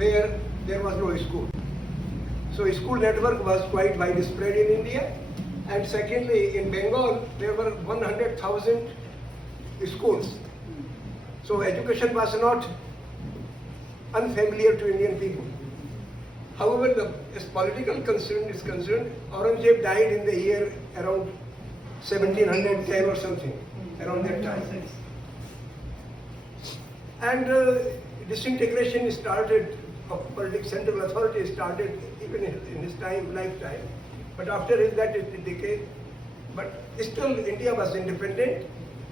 where there was no school. So school network was quite widespread in India. And secondly, in Bengal, there were 100,000 schools. So education was not unfamiliar to Indian people. However, as political concern is concerned, Aurangzeb died in the year around 1710 or something, around that time. And disintegration started of politics, central authority started even in his lifetime. But after that it decayed. But still India was independent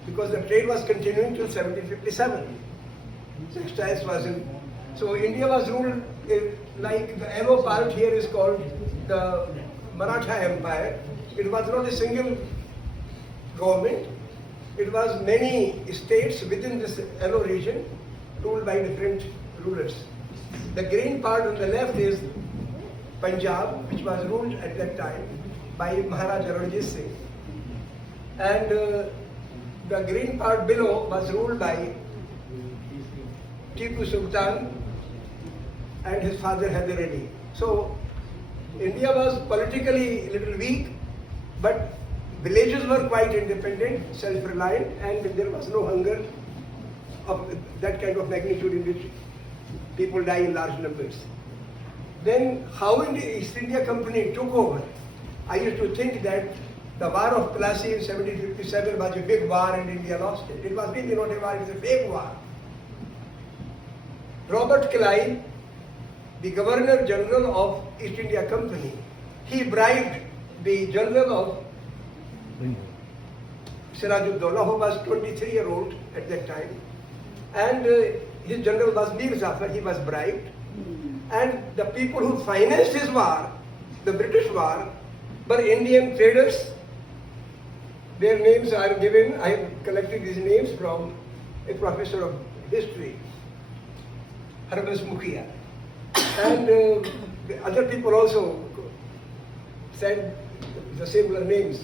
because the trade was continuing till 1757. Textiles was in. So India was ruled like the yellow part here is called the Maratha Empire. It was not a single government. It was many states within this yellow region ruled by different rulers. The green part on the left is Punjab, which was ruled at that time by Maharaja Ranjit Singh. And the green part below was ruled by Tipu Sultan and his father Hyder Ali. So India was politically a little weak, but villages were quite independent, self-reliant, and there was no hunger of that kind of magnitude in which people die in large numbers. Then how in the East India Company took over, I used to think that the War of Plassey in 1757 was a big war and India lost it. It was really not a war, it was a fake war. Robert Clive, the Governor General of East India Company, he bribed the General of Sirajuddaulah, who was 23-year-old at that time, and his general was Mir Zafar, he was bribed. And the people who financed his war, the British war, were Indian traders. Their names are given, I have collected these names from a professor of history, Harbans Mukhia. And the other people also said the similar names,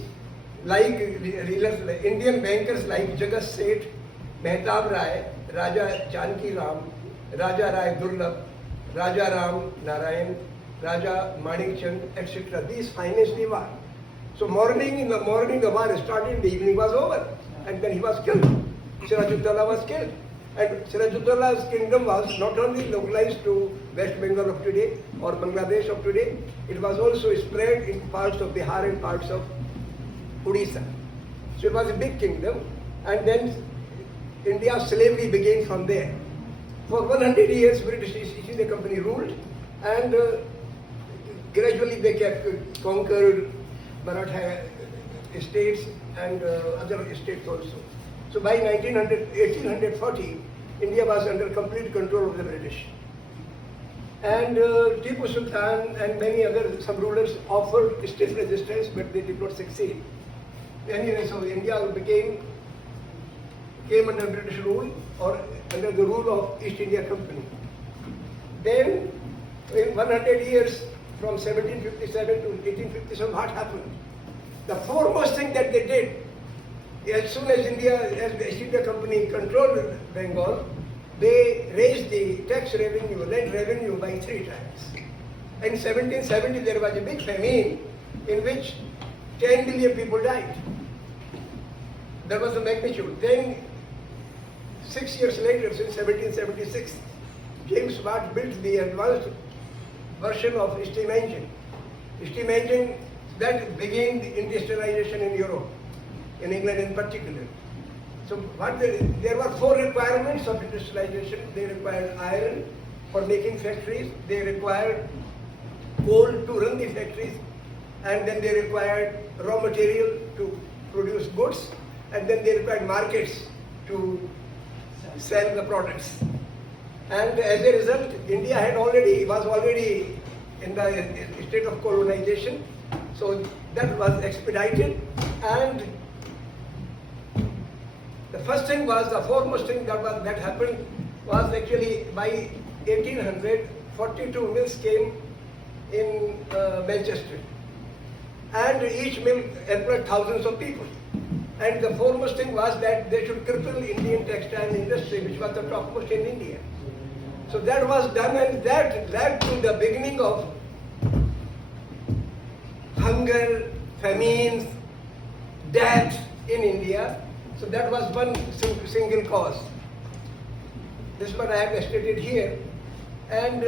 like Indian bankers like Jagat Seth, Mehtab Rai, Raja Janki Ram, Raja Rai Durlab, Raja Ram Narayan, Raja Manik Chand, etc. These financed the war. So in the morning the war started, the evening was over, and then he was killed. Sirajuddaulah was killed. And Sirajuddaullah's kingdom was not only localized to West Bengal of today or Bangladesh of today, it was also spread in parts of Bihar and parts of Odisha. So it was a big kingdom, and then India's slavery began from there. For 100 years, British East India Company ruled, and gradually they conquered Maratha states and other states also. So by 1840, India was under complete control of the British. And Tipu Sultan and many other some rulers offered stiff resistance, but they did not succeed. Anyway, so India came under British rule or under the rule of East India Company. Then, in 100 years, from 1757 to 1857, what happened? The foremost thing that they did, as soon as the East India Company controlled Bengal, they raised the tax revenue, land revenue by 3 times. In 1770, there was a big famine in which 10 million people died. That was the magnitude. Then, 6 years later, since 1776, James Watt built the advanced version of steam engine. Steam engine that began the industrialization in Europe, in England in particular. So there were 4 requirements of industrialization. They required iron for making factories, they required coal to run the factories, and then they required raw material to produce goods, and then they required markets to sell the products. And as a result, India was already in the state of colonization, so that was expedited. And the first thing was, the foremost thing that happened was actually by 1800, 42 mills came in Manchester, and each mill employed thousands of people. And the foremost thing was that they should cripple Indian textile industry, which was the topmost in India. So that was done, and that led to the beginning of hunger, famines, death in India. So that was one single cause. This is what I have stated here. And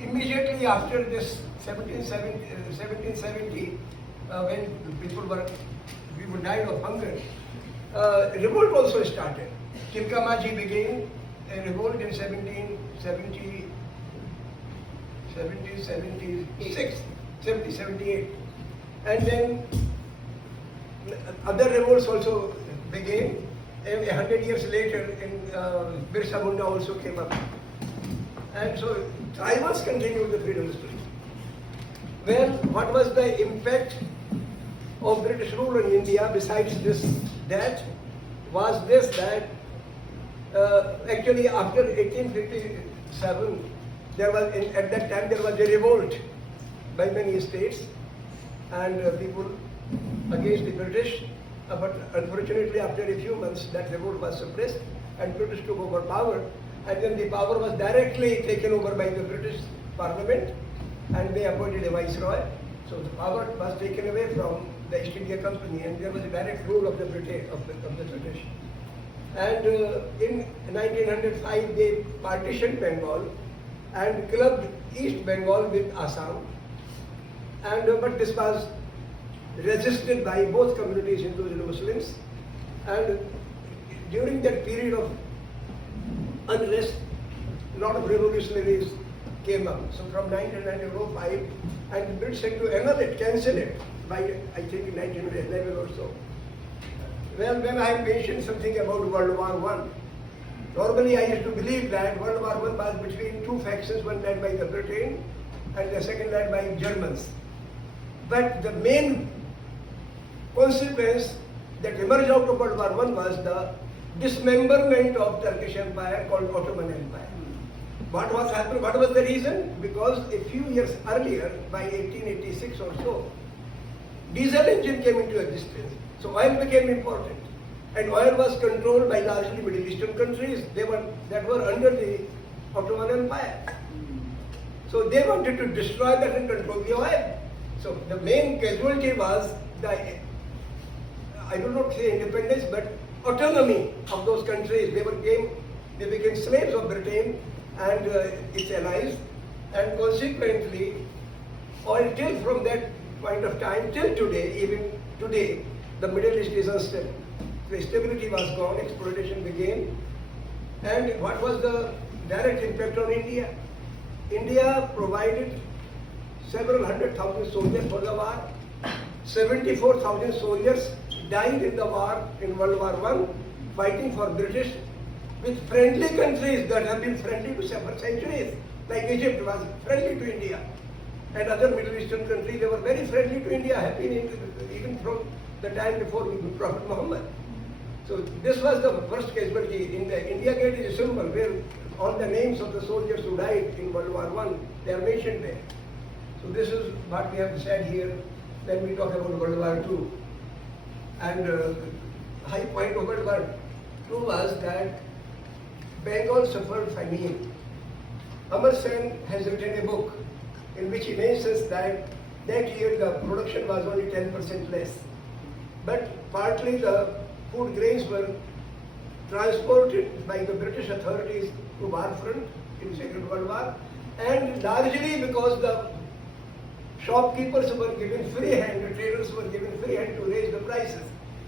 immediately after this 1770, when people died of hunger, revolt also started. Chilkamaji began a revolt in 1778. And then other revolts also began. And 100 years later, Birsa Munda also came up. And so tribals continued the freedom struggle. Well, what was the impact of British rule in India besides this, that actually after 1857, at that time there was a revolt by many states and people against the British. But unfortunately, after a few months, that revolt was suppressed and British took over power. And then the power was directly taken over by the British Parliament, and they appointed a viceroy. So the power was taken away from the East India Company, and there was a direct rule of the British. And in 1905, they partitioned Bengal and clubbed East Bengal with Assam. And but this was resisted by both communities, Hindus and Muslims. And during that period of unrest, a lot of revolutionaries came up. So from 1905, and the British had to annul it, cancel it, by I think 1911 or so. Well, when I mentioned something about World War I, normally I used to believe that World War I was between two factions, one led by the Britain and the second led by Germans. But the main consequence that emerged out of World War I was the dismemberment of Turkish Empire called Ottoman Empire. What was happening? What was the reason? Because a few years earlier, by 1886 or so, diesel engine came into existence. So oil became important, and oil was controlled by largely Middle Eastern countries that were under the Ottoman Empire. So they wanted to destroy that and control the oil. So the main casualty was the, I do not say independence, but autonomy of those countries. They became slaves of Britain and its allies, and consequently, oil till from that point of time till today, even today, the Middle East is unstable. The stability was gone, exploitation began, and what was the direct impact on India? India provided several 100,000 soldiers for the war. 74,000 soldiers died in the war, in World War I, fighting for British with friendly countries that have been friendly to for centuries. Like Egypt was friendly to India, and other Middle Eastern countries, they were very friendly to India, have been even from the time before Prophet Muhammad. So this was the first casualty. In the India Gate is a symbol where all the names of the soldiers who died in World War I, they are mentioned there. So this is what we have said here when we talk about World War II. And high point of World War II was that Bengal suffered famine. Amar Sen has written a book in which he mentions that year the production was only 10% less. But partly the food grains were transported by the British authorities to war front in Second World War, and largely because the shopkeepers were given free hand, the traders were given free hand to raise the prices.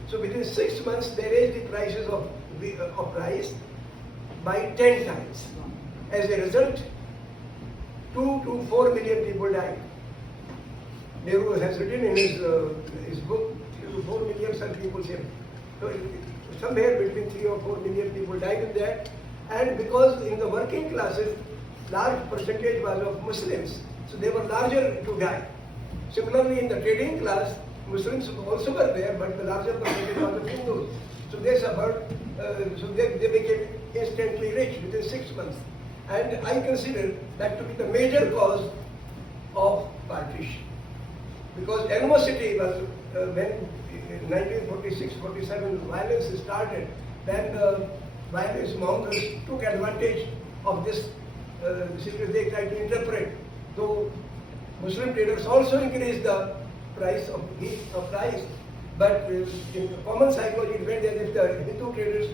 So within 6 months they raised the prices of rice by 10 times. As a result, 2 to 4 million people died. Nehru has written in his book, 3 to 4 million, some people say. So somewhere between 3 or 4 million people died in that. And because in the working classes, large percentage was of Muslims, so they were larger to die. Similarly, in the trading class, Muslims also were there, but the larger percentage was of Hindus. So they suffered, so they became instantly rich within 6 months. And I consider that to be the major cause of partition. Because animosity was, when in 1946-47 violence started, then the violence mongers took advantage of this secret they try to interpret. So Muslim traders also increased the price of price, but in common psychology it went as if the Hindu traders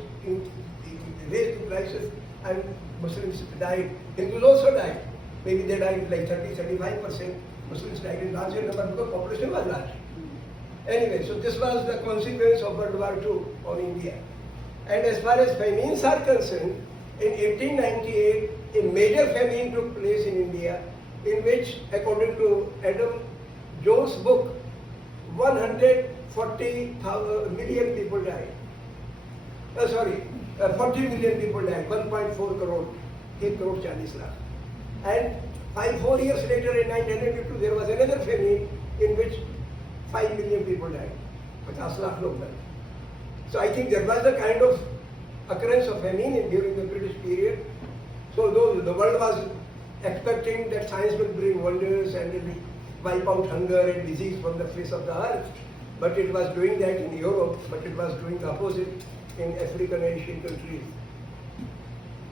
raised the prices and Muslims died. Hindus also died. Maybe they died like 30-35%. Muslims died in larger number because population was large. Anyway, so this was the consequence of World War II on India. And as far as famines are concerned, in 1898, a major famine took place in India, in which, according to Adam Jones' book, 140 million people died. 40 million people died, 1.4 crore, 1 crore 40 lakh. And 4 years later, in 1992, there was another famine in which 5 million people died, 50 lakh log died. So I think there was a kind of occurrence of famine during the British period. So though the world was expecting that science will bring wonders and it will wipe out hunger and disease from the face of the earth, but it was doing that in Europe, but it was doing the opposite in African and Asian countries.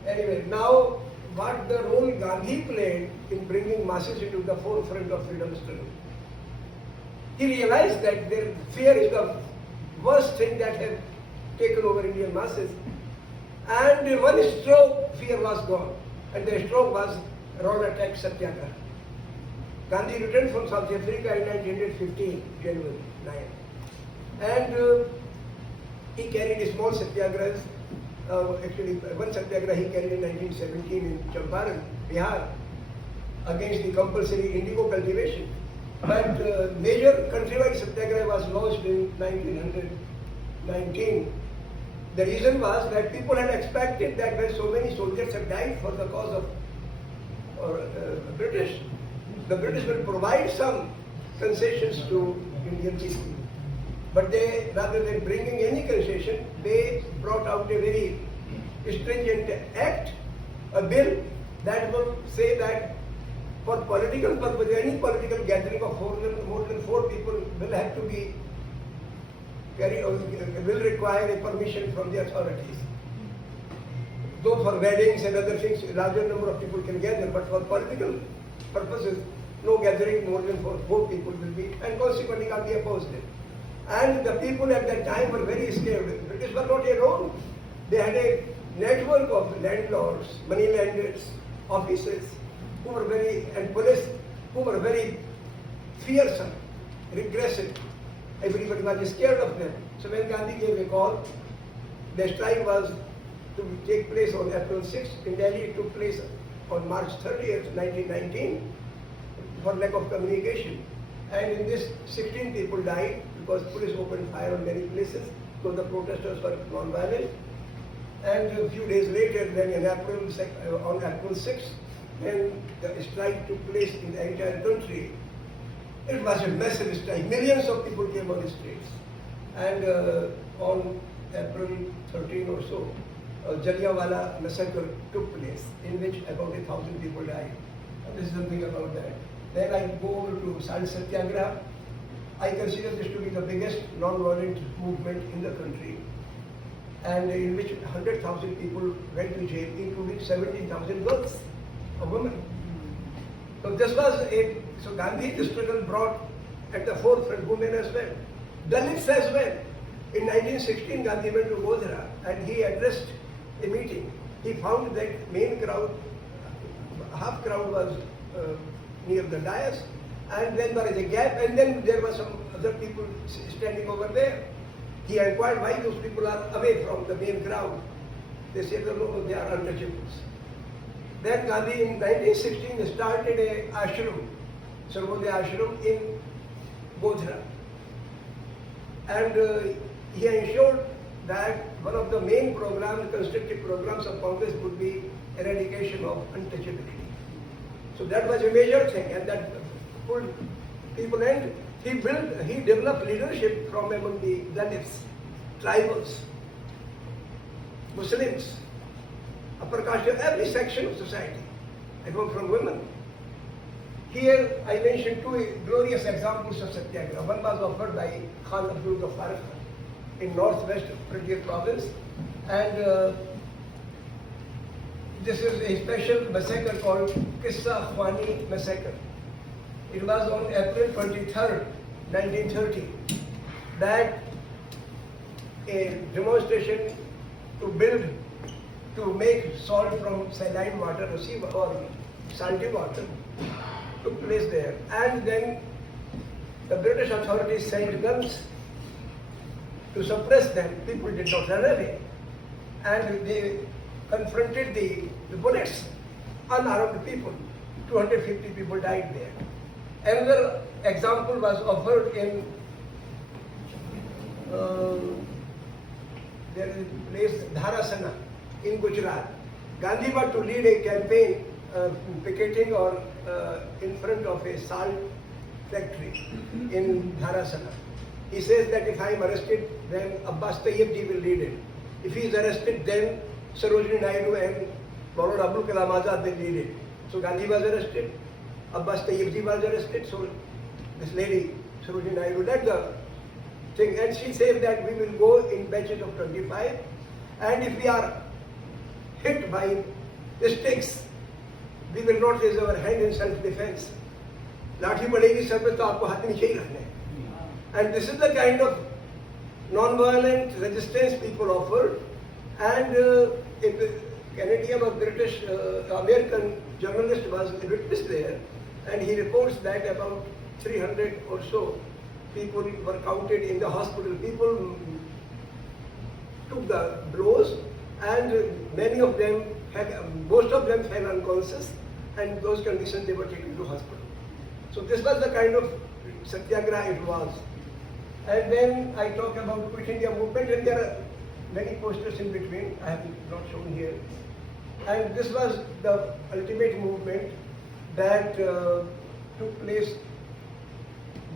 Anyway, now what the role Gandhi played in bringing masses into the forefront of freedom struggle. He realized that their fear is the worst thing that had taken over Indian masses. And in one stroke, fear was gone. And the stroke was road attack Satyagraha. Gandhi returned from South Africa in 1915, January 9. And he carried a small satyagrahas. Actually, one satyagraha he carried in 1917 in Champaran, Bihar, against the compulsory indigo cultivation. But major countrywide satyagraha was launched in 1919. The reason was that people had expected that when so many soldiers had died for the cause of British, the British will provide some concessions to Indian people. But they, rather than bringing any concession, they brought out a very stringent act, a bill that would say that for political purpose, any political gathering of more than 4 people will have to be will require a permission from the authorities. Though for weddings and other things, a larger number of people can gather, but for political purposes, no gathering more than 4 people will be, and consequently Gandhi opposed it. And the people at that time were very scared. The British were not alone. They had a network of landlords, money lenders, officers, who were and police, who were very fearsome, regressive. Everybody was scared of them. So when Gandhi gave a call, the strike was to take place on April 6th. In Delhi, it took place on March 30th, 1919, for lack of communication. And in this, 16 people died because police opened fire on many places, so the protesters were non-violent. And a few days later, then on April 6th, when the strike took place in the entire country, it was a massive strike. Millions of people came on the streets. And on April 13 or so, Jallianwala massacre took place, in which about 1,000 people died. And this is something about that. Then I go over to Salt Satyagraha. I consider this to be the biggest non-violent movement in the country, and in which 100,000 people went to jail, including 17,000 girls, a woman. So this was so Gandhi's struggle brought at the forefront women as well, Dalits as well. In 1916, Gandhi went to Godhra and he addressed a meeting. He found that main crowd, half crowd was near the dais, and then there is a gap, and then there were some other people standing over there. He inquired why those people are away from the main crowd. They said, no, they are untouchables. Then Gandhi in 1916 started a ashram, Sarvodaya ashram in Godhra. And he ensured that one of the main programs, constructive programs of Congress would be eradication of untouchability. So that was a major thing, and that pulled people, and he developed leadership from among the Dalits, tribals, Muslims, upper caste, every section of society, even from women. Here I mentioned 2 glorious examples of Satyagraha. One was offered by Khan Abdul Ghaffar Khan in northwest Pragya province, and this is a special massacre called Qissa Khwani massacre. It was on April 23rd, 1930, that a demonstration to make salt from saline water or salty water took place there. And then the British authorities sent guns to suppress them. People did not run away. And they confronted the bullets, unarmed people. 250 people died there. Another example was offered in there is a place, Dharasana, in Gujarat. Gandhi was to lead a campaign picketing or in front of a salt factory in Dharasana. He says that if I am arrested, then Abbas Tayyib ji will lead it. If he is arrested, then Sarojini Naidu and Maulana Abdul Kalam Azad will lead it. So Gandhi was arrested, Abbas Tayyib ji was arrested, so this lady, Sarojini Naidu, led the thing, and she said that we will go in batches of 25, and if we are hit by sticks, we will not raise our hand in self-defense. लाठी पड़ेगी sir पे तो आपको हाथ नीचे ही रखने. And this is the kind of non-violent resistance people offered. And a Canadian or British, American journalist was a witness there, and he reports that about 300 or so people were counted in the hospital. People took the blows, and many of them most of them fell unconscious, and in those conditions they were taken to hospital. So this was the kind of satyagraha it was. And then I talk about Quit India movement, and there are many posters in between, I have not shown here. And this was the ultimate movement that took place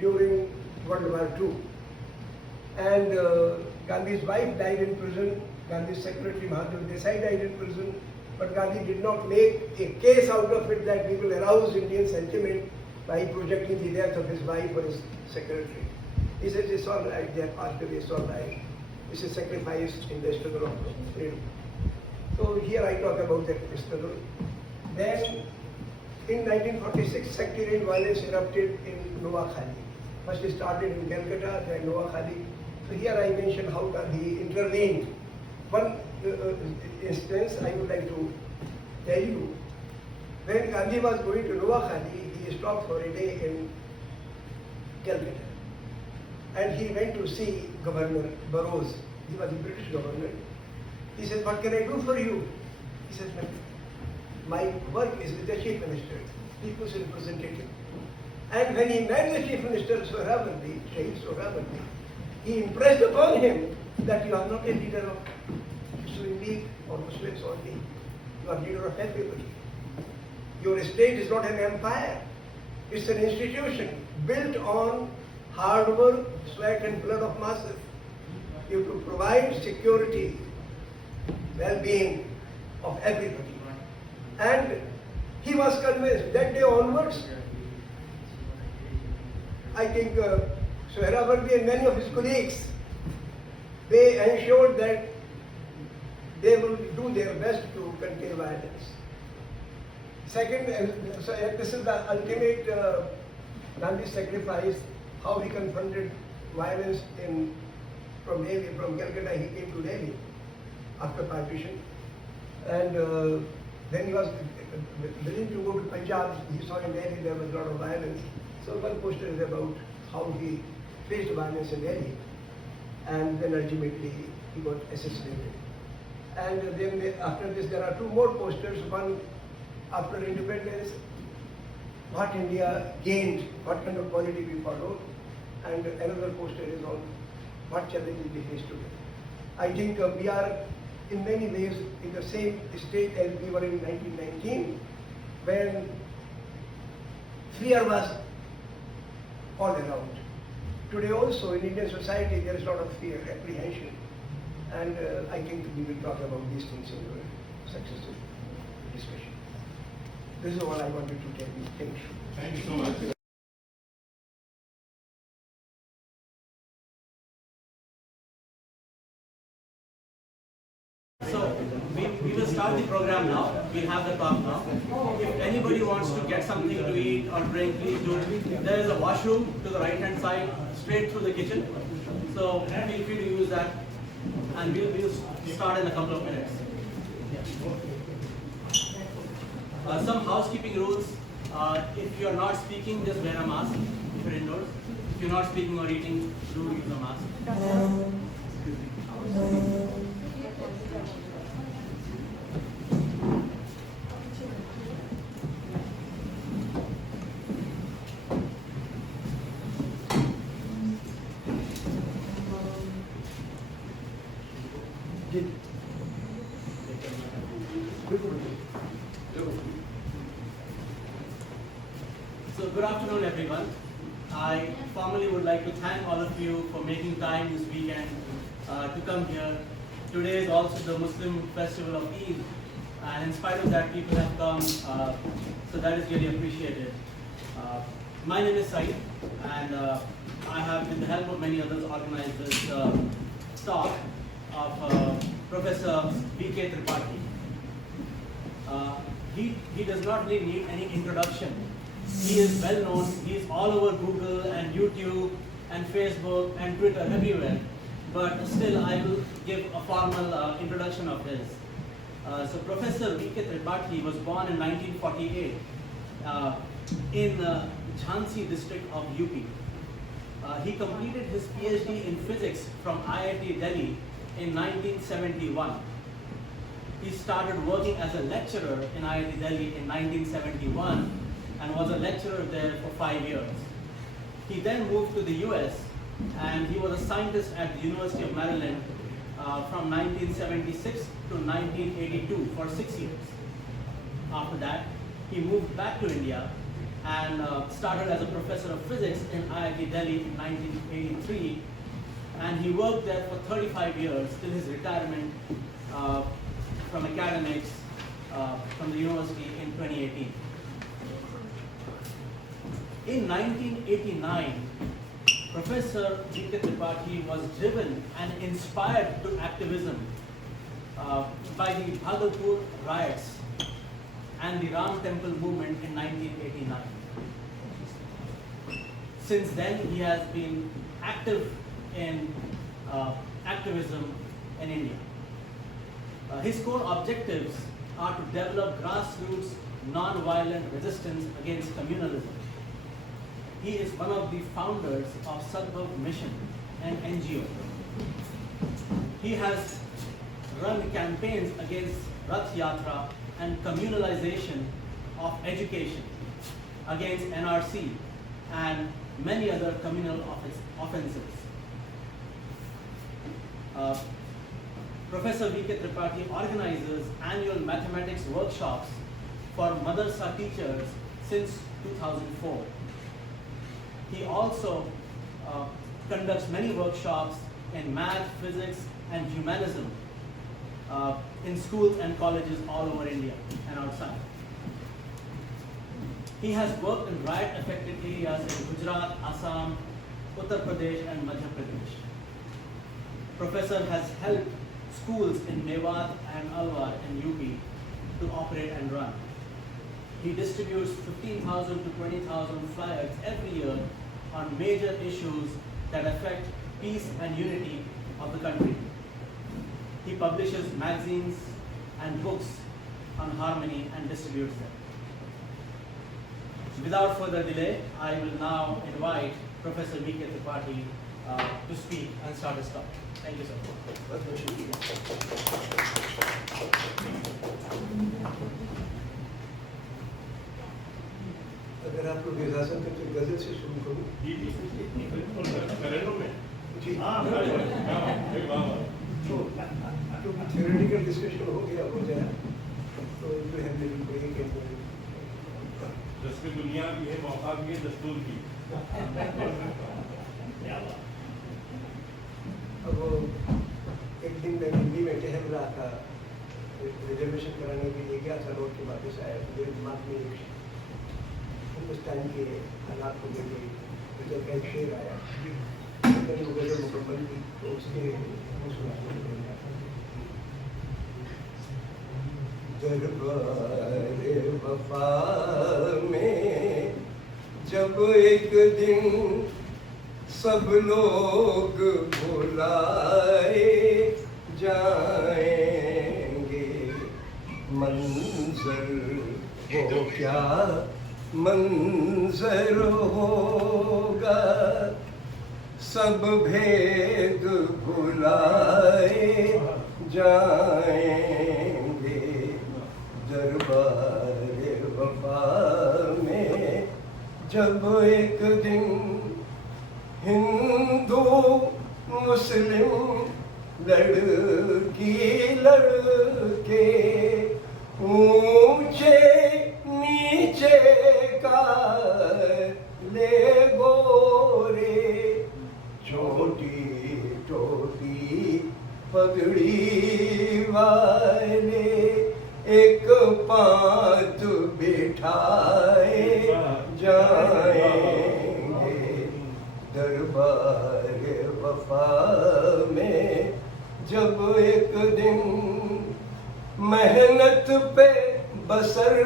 during World War II. And Gandhi's wife died in prison, Gandhi's secretary Mahadev Desai died in prison, but Gandhi did not make a case out of it that we will arouse Indian sentiment by projecting the death of his wife or his secretary. He says it's all right, they have passed away, it's all right. It's a sacrifice in the struggle of freedom. So here I talk about that struggle. Then in 1946, sectarian violence erupted in Noakhali. First it started in Calcutta, then Noakhali. So here I mention how Gandhi intervened. One instance I would like to tell you. When Gandhi was going to Noakhali, he stopped for a day in Calcutta. And he went to see Governor BOS. He was a British governor. He said, what can I do for you? He says, my work is with the Chief Minister, people's representative. And when he met the Chief Minister, Sohrawardi, Shahid Sohrawardi, he impressed upon him that you are not a leader of Muslim League or Muslims only. You are leader of everybody. Your state is not an empire. It's an institution built on hard work, sweat and blood of masses. You have to provide security, well-being of everybody. And he was convinced that day onwards, I think Sohrawardi and many of his colleagues, they ensured that they will do their best to contain violence. Second, so this is the ultimate Gandhi sacrifice, how he confronted violence from Delhi, from Calcutta he came to Delhi after partition. And then he was willing to go to Punjab. He saw in Delhi there was a lot of violence. So one poster is about how he faced violence in Delhi. And then ultimately he got assassinated. And then after this there are two more posters. One after independence, what India gained, what kind of quality we followed. And another poster is on what challenges we face today. I think we are in many ways in the same state as we were in 1919, when fear was all around. Today also in Indian society there is a lot of fear, apprehension, and I think we will talk about these things in our successive discussion. This is all I wanted to tell you. Thank you. Thank you so much. So we will start the program now. we have the talk now. If anybody wants to get something to eat or drink, please do. There is a washroom to the right hand side, straight through the kitchen. So feel free to use that, and we'll start in a couple of minutes. Some housekeeping rules. If you are not speaking, just wear a mask if you're indoors. If you're not speaking or eating, do use a mask. So good afternoon, everyone. I formally would like to thank all of you for making time this weekend to come here. Today is also the Muslim festival of Eid, and in spite of that, people have come, so that is really appreciated. My name is Saeed, and I have, with the help of many others, organized this talk of Professor VKT. He does not really need any introduction. He is well known. He is all over Google and YouTube and Facebook and Twitter, everywhere. But still, I will give a formal introduction of his. So Professor VKT was born in 1948 in Jhansi district of UP. He completed his PhD in physics from IIT Delhi in 1971. He started working as a lecturer in IIT Delhi in 1971 and was a lecturer there for 5 years. He then moved to the US, and he was a scientist at the University of Maryland from 1976 to 1982 for 6 years. After that, he moved back to India and started as a professor of physics in IIT Delhi in 1983, and he worked there for 35 years till his retirement from academics from the university in 2018. In 1989, Professor VKT was driven and inspired to activism by the Bhagalpur riots and the Ram Temple movement in 1989. Since then, he has been active in activism in India. His core objectives are to develop grassroots non-violent resistance against communalism. He is one of the founders of Sadbhav Mission, an NGO. He has run campaigns against Rath Yatra and communalization of education, against NRC and many other communal offenses. Professor VKT organizes annual mathematics workshops for madrasa teachers since 2004. He also conducts many workshops in math, physics, and humanism in schools and colleges all over India and outside. He has worked in riot-affected areas in Gujarat, Assam, Uttar Pradesh, and Madhya Pradesh. Professor has helped schools in Mewat and Alwar in UP to operate and run. He distributes 15,000 to 20,000 flyers every year on major issues that affect peace and unity of the country. He publishes magazines and books on harmony and distributes them. Without further delay, I will now invite Professor VKT to speak and start his talk. Thank you, sir. अगर आप लोग इजाजत है तो गजल से शुरू करूँ। जी जी बिल्कुल करेंगे में जी हाँ क्योंकि थ्योरेटिकल डिस्कशन हो गया हो जाए तो जो है मेरी कोई के दस्तूर दुनिया की है मौका भी है दस्तूर की अब एक दिन मैं दिल्ली में टहल रहा था, रिजर्वेशन कराने के लिए गया था, रोड के वापस आया तो मेरे दिमाग में एक उस टाइम के हालात को लेकर गजल का एक शेर आया, मैंने वो गजल मुकम्मल की तो उसके दरबार वफा में जब एक दिन सब लोग बुलाए जाएंगे, मंजर वो क्या मंजर होगा, सब भेद भुलाए जाएंगे, दरबार वफा में जब एक दिन हिंदू मुस्लिम लड़की लड़के ऊंचे नीचे का ले गोरे, छोटी छोटी पगड़ी वाले एक पात बिठाए जाएंगे, दरबार वफा में जब एक दिन मेहनत पे बसर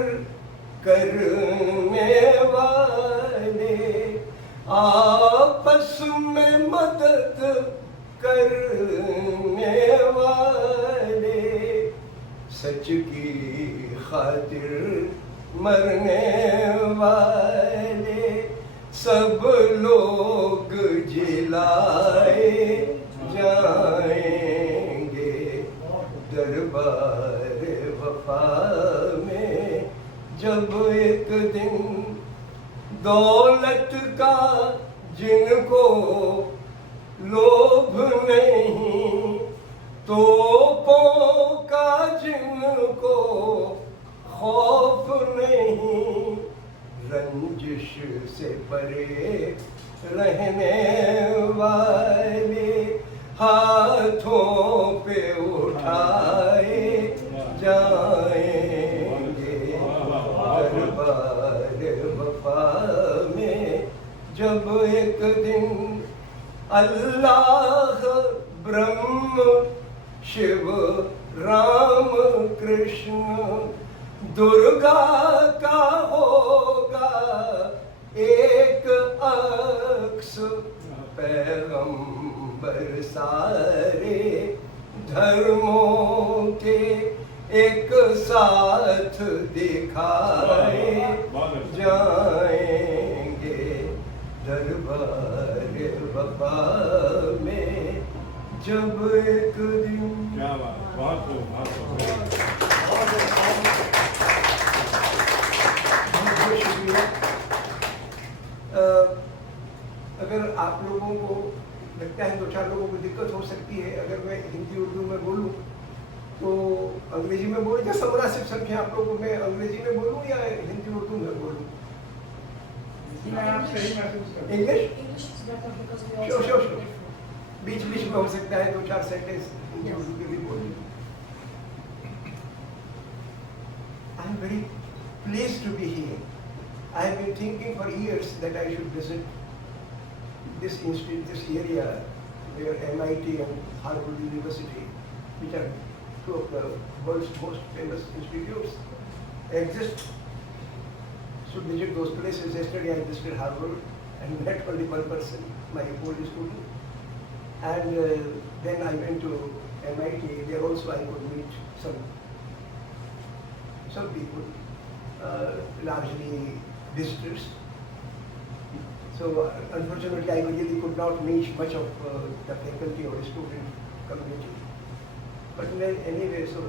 करने वाले आपस में मदद करने वाले, सच की खातिर मरने वाले, सब लोग जिलाए जाएंगे, दरबार वफा में जब एक दिन दौलत का जिनको लोभ नहीं, तोपों का जिनको खौफ नहीं, रंजिश से परे रहने वाले हाथों पे उठाए जाएंगे, दरबार वफा में जब एक दिन अल्लाह ब्रह्म शिव राम कृष्ण दुर्गा का होगा एक अक्स, पैगंबर सारे धर्मों के एक साथ दिखाए जाएंगे, दरबार वफा में जब एक दिन। क्या बात, बहुत शुक्रिया। अगर आप लोगों को लगता है, दो चार लोगों को दिक्कत हो सकती है अगर मैं हिंदी उर्दू में बोलूं तो अंग्रेजी में बोलूं, या समरासिक समझे आप लोगों को, मैं अंग्रेजी में बोलूं या हिंदी उर्दू में बोलूं? इंग्लिश? श्योर श्योर श्योर, बीच बीच में हो सकता है दो चार सेंटेंस हिंदी उर्दू के भी बोलूं। I am very pleased to be here. I have been thinking for years that I should visit this institute, this area where MIT and Harvard University, which are two of the world's most famous institutes, exist, should visit those places. Yesterday I visited Harvard and met only one person, my old student, and then I went to MIT. There also I could meet some people. Largely visitors. So unfortunately, I really could not meet much of the faculty or student community. But anyway, so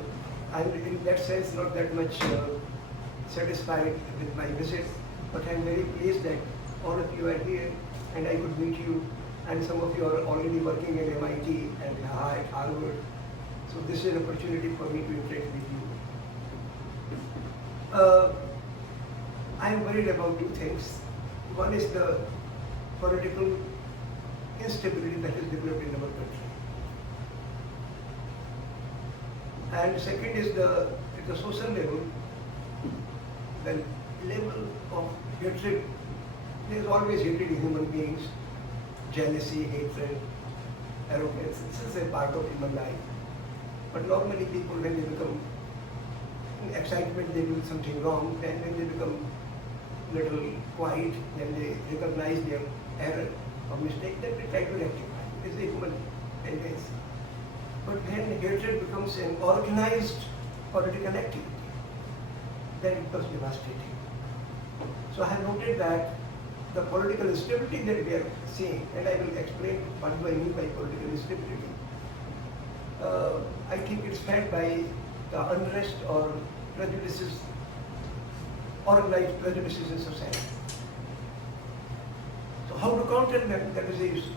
I'm in that sense not that much satisfied with my visit. But I'm very pleased that all of you are here and I could meet you. And some of you are already working at MIT and at Harvard. So this is an opportunity for me to interact with you. I am worried about two things. One is the political instability that has developed in our country. And second is at the social level, the level of hatred. There is always hatred in human beings, jealousy, hatred, arrogance. This is a part of human life. But normally people, when they become in excitement they do something wrong, and when they become little quiet, then they recognize their error or mistake, then they try to rectify. It's a human tendency. But when hatred becomes an organized political activity, then it becomes devastating. So I have noted that the political instability that we are seeing, and I will explain what do I mean by political instability. I think it's fed by the unrest or prejudices, organized prejudices in society. So how to counter them, that is the issue.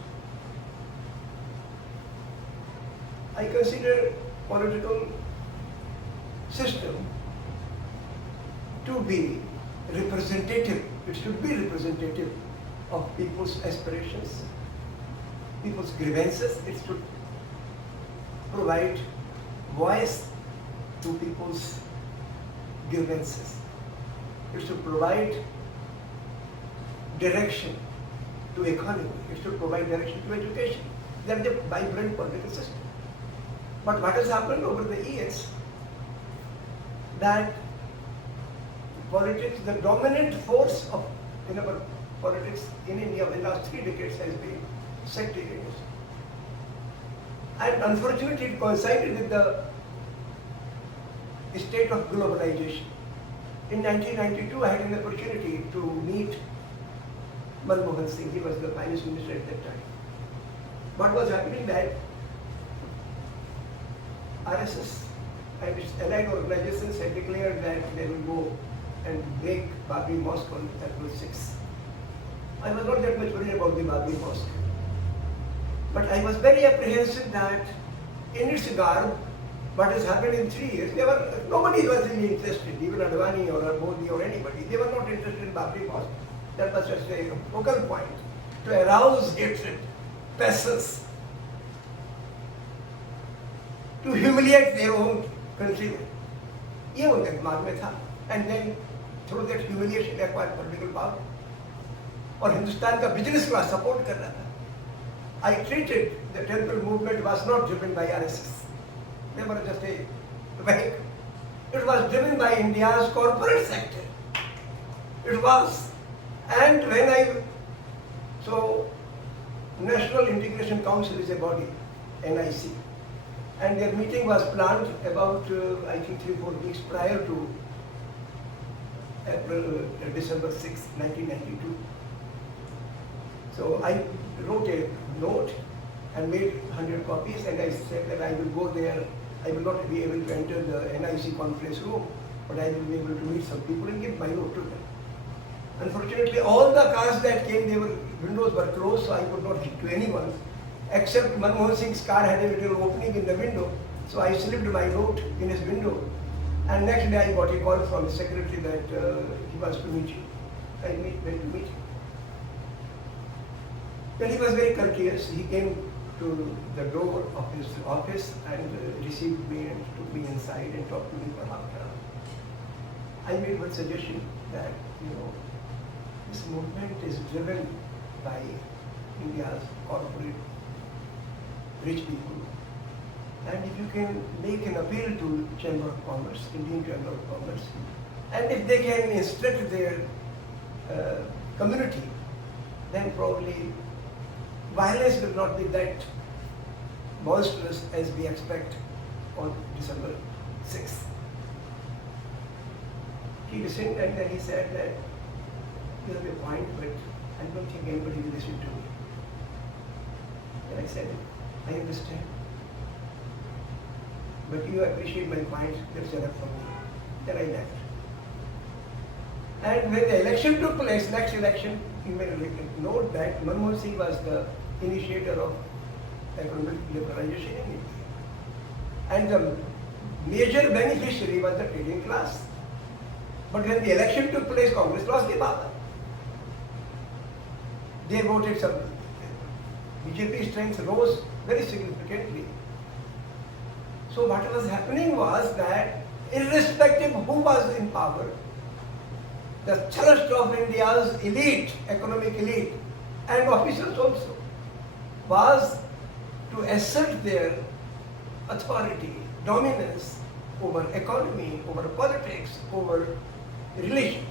I consider political system to be representative. It should be representative of people's aspirations, people's grievances. It should provide voice to people's grievances. It should provide direction to economy. It should provide direction to education. That is a vibrant political system. But what has happened over the years, that politics, the dominant force in our politics in India in the last 3 decades has been sectarianism. And unfortunately it coincided with the state of globalization. In 1992 I had an opportunity to meet Manmohan Singh. He was the finance minister at that time. What was happening that RSS and its allied organizations had declared that they will go and break Babri Mosque on April 6. I was not that much worried about the Babri Mosque. But I was very apprehensive that in its garb, what has happened in 3 years, nobody was really interested, even Advani or Modi or anybody. They were not interested in Babri Mosque. That was just a focal point to arouse hatred, passions, to humiliate their own countrymen. ये उनके दिमाग में था, and then through that humiliation they acquired political power. और हिंदुस्तान का business class support कर रहा था. I treated the temple movement was not driven by RSS. They were just a vehicle. It was driven by India's corporate sector. It was. And so National Integration Council is a body, NIC. And their meeting was planned about, I think, 3-4 weeks prior to December 6, 1992. So I wrote a note and made 100 copies, and I said that I will go there. I will not be able to enter the NIC conference room, but I will be able to meet some people and give my note to them. Unfortunately, all the cars that came, windows were closed, so I could not speak to anyone, except Manmohan Singh's car had a little opening in the window, so I slipped my note in his window. And next day I got a call from the secretary that he wants to meet you. I went to meet him. Then he was very courteous. He came to the door of his office and received me and took me inside and talked to me for half an hour. I made one suggestion that, this movement is driven by India's corporate rich people. And if you can make an appeal to Chamber of Commerce, Indian Chamber of Commerce, and if they can instruct their community, then probably violence will not be that monstrous as we expect on December 6th. He listened and then he said that you have a point, but I don't think anybody will listen to me. And I said, I understand. But you appreciate my point, that's enough for me. Then I left. And when the election took place, next election, you may note that Manmohan Singh was the initiator of economic liberalization in India. And the major beneficiary was the trading class. But when the election took place, Congress lost the power. They voted some. BJP strength rose very significantly. So what was happening was that irrespective of who was in power, the thrust of India's elite, economic elite, and officials also, was to assert their authority, dominance over economy, over politics, over religion.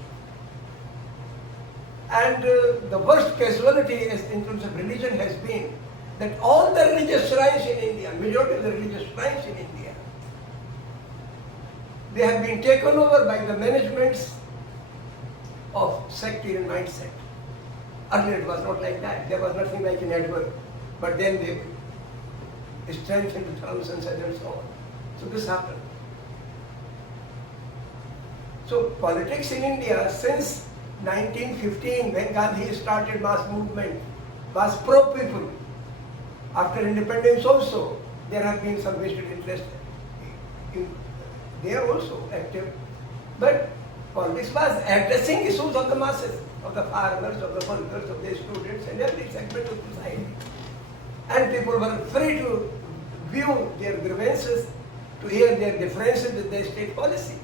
And the worst casualty in terms of religion has been that all the religious shrines in India, majority of the religious shrines in India, they have been taken over by the managements of sectarian mindset. Earlier it was not like that. There was nothing like in Edinburgh. But then they strengthened the thousands and so on. So this happened. So politics in India since 1915, when Gandhi started mass movement, was pro-people. After independence also, there have been some vested interest. They are also active. But politics was addressing issues of the masses, of the farmers, of the workers, of the students, and every segment of society. And people were free to view their grievances, to hear their differences with their state policy.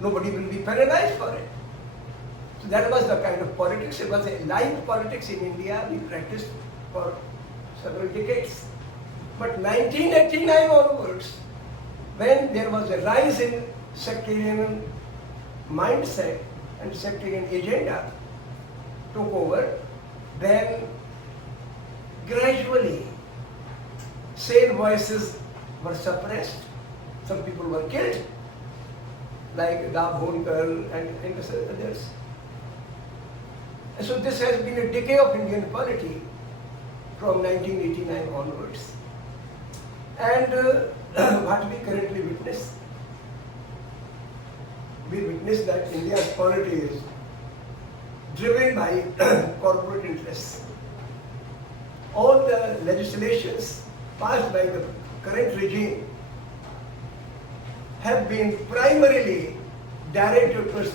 Nobody will be penalized for it. So that was the kind of politics. It was a live politics in India we practiced for several decades. But 1989 onwards, when there was a rise in sectarian mindset and sectarian agenda took over, then gradually sane voices were suppressed. Some people were killed, like Dabhonkar and others. And so this has been a decay of Indian polity from 1989 onwards. And what we currently witness, we witness that India's polity is driven by corporate interests. All the legislations passed by the current regime have been primarily directed towards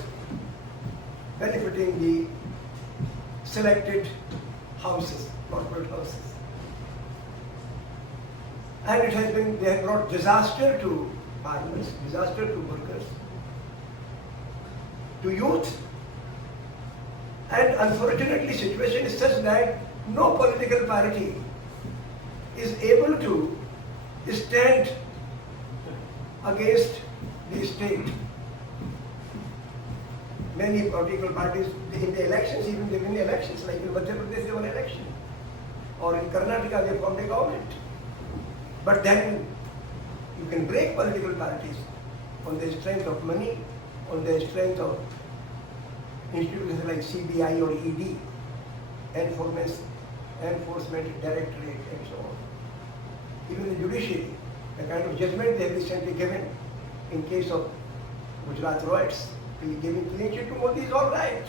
benefiting the selected houses, corporate houses. And it has been, they have brought disaster to farmers, disaster to workers, to youth. And unfortunately, situation is such that no political party is able to stand against the state. Many political parties in the elections, even they win the elections, like in Madhya Pradesh they won an election, or in Karnataka they formed a government. But then you can break political parties on the strength of money, on the strength of institutions like CBI or ED, Enforcement Directorate, and so on. Even the judiciary, the kind of judgment they have recently given in case of Gujarat riots, giving clean sheet to Modi is all right.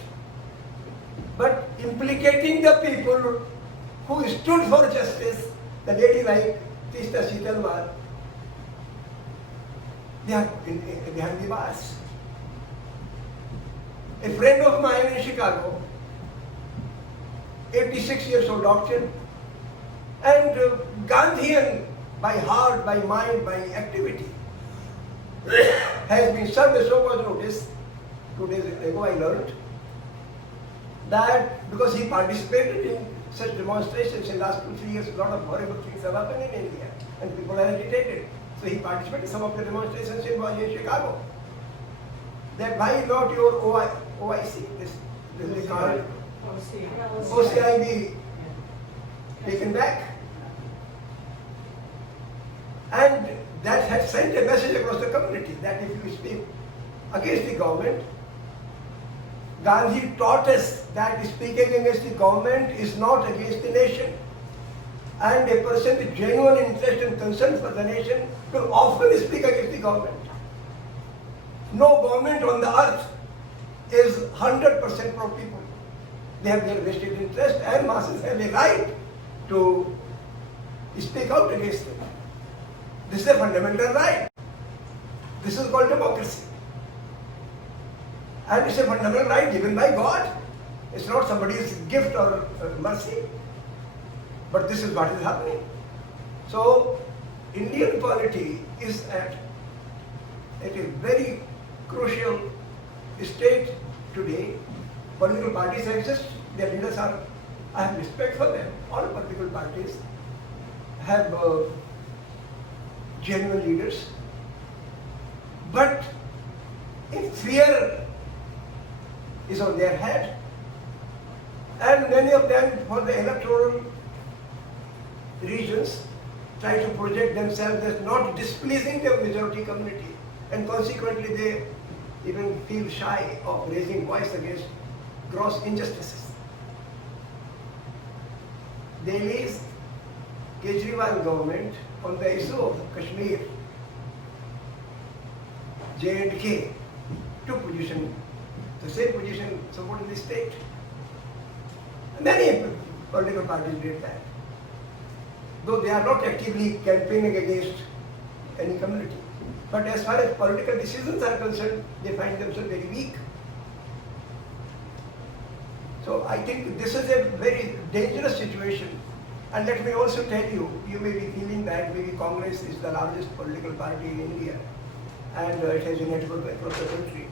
But implicating the people who stood for justice, the lady like Tista Sitalwar, they are behind the bars. A friend of mine in Chicago, 86 years old doctor, and Gandhian by heart, by mind, by activity, has been served a so-called notice. 2 days ago I learned that because he participated in such demonstrations in the last 2-3 years, a lot of horrible things have happened in India and people are agitated. So he participated in some of the demonstrations in Chicago. That why not your OIC, this is called OCI be taken back? And that has sent a message across the community that if you speak against the government, Gandhi taught us that speaking against the government is not against the nation. And a person with genuine interest and concern for the nation will often speak against the government. No government on the earth is 100% pro people. They have their vested interest and masses have a right to speak out against it. This is a fundamental right. This is called democracy. And it's a fundamental right given by God. It's not somebody's gift or mercy. But this is what is happening. So, Indian polity is at a very crucial state today. Political parties exist, their leaders are, I have respect for them. All political parties have genuine leaders. But if fear is on their head, and many of them for the electoral reasons try to project themselves as not displeasing the majority community, and consequently they even feel shy of raising voice against gross injustices. Delhi's Kejriwal government on the issue of Kashmir, J&K took position, the same position supporting the state. Many political parties did that, though they are not actively campaigning against any community. But as far as political decisions are concerned, they find themselves very weak. So I think this is a very dangerous situation. And let me also tell you, you may be feeling that maybe Congress is the largest political party in India, and it has a network across the country,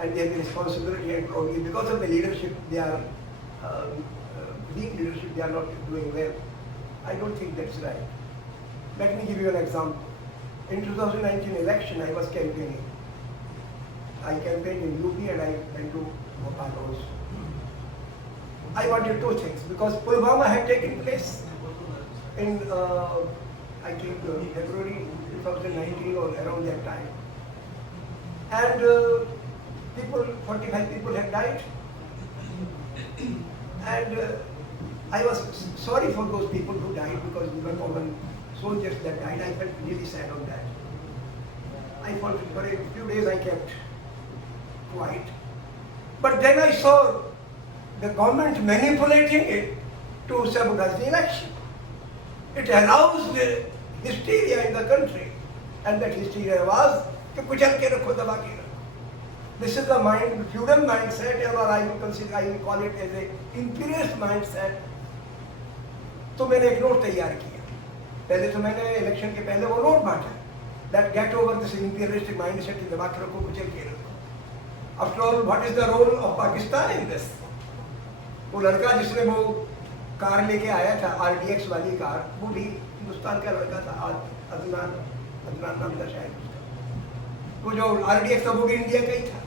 and they have the responsibility, and probably because of the leadership, they are weak leadership, they are not doing well. I don't think that's right. Let me give you an example. In 2019 election, I was campaigning. I campaigned in UP and I went to Bhopal also. I wanted two things, because Pulwama had taken place in, I think, February 2019 or around that time. And 45 people had died. And I was sorry for those people who died, because we were common soldiers that died. I felt really sad on that. I felt for a few days I kept quiet. But then I saw the government manipulating it to sabotage the election. It aroused the hysteria in the country, and that hysteria was कि कुचल के रखो, दबा के रखो. This is the feudal mindset, or I will call it as a imperialist mindset. तो मैंने एक नोट तैयार किया. पहले तो मैंने इलेक्शन के पहले वो नोट बांटा, that get over this imperialistic mindset, दबा के रखो, कुचल के रखो. After all, what is the role of Pakistan in this? वो लड़का जिसने वो कार लेके आया था, RDX वाली कार, वो भी हिंदुस्तान का लड़का था, अदनान नाम था शायद उसका. वो जो RDX था वो भी इंडिया का ही था.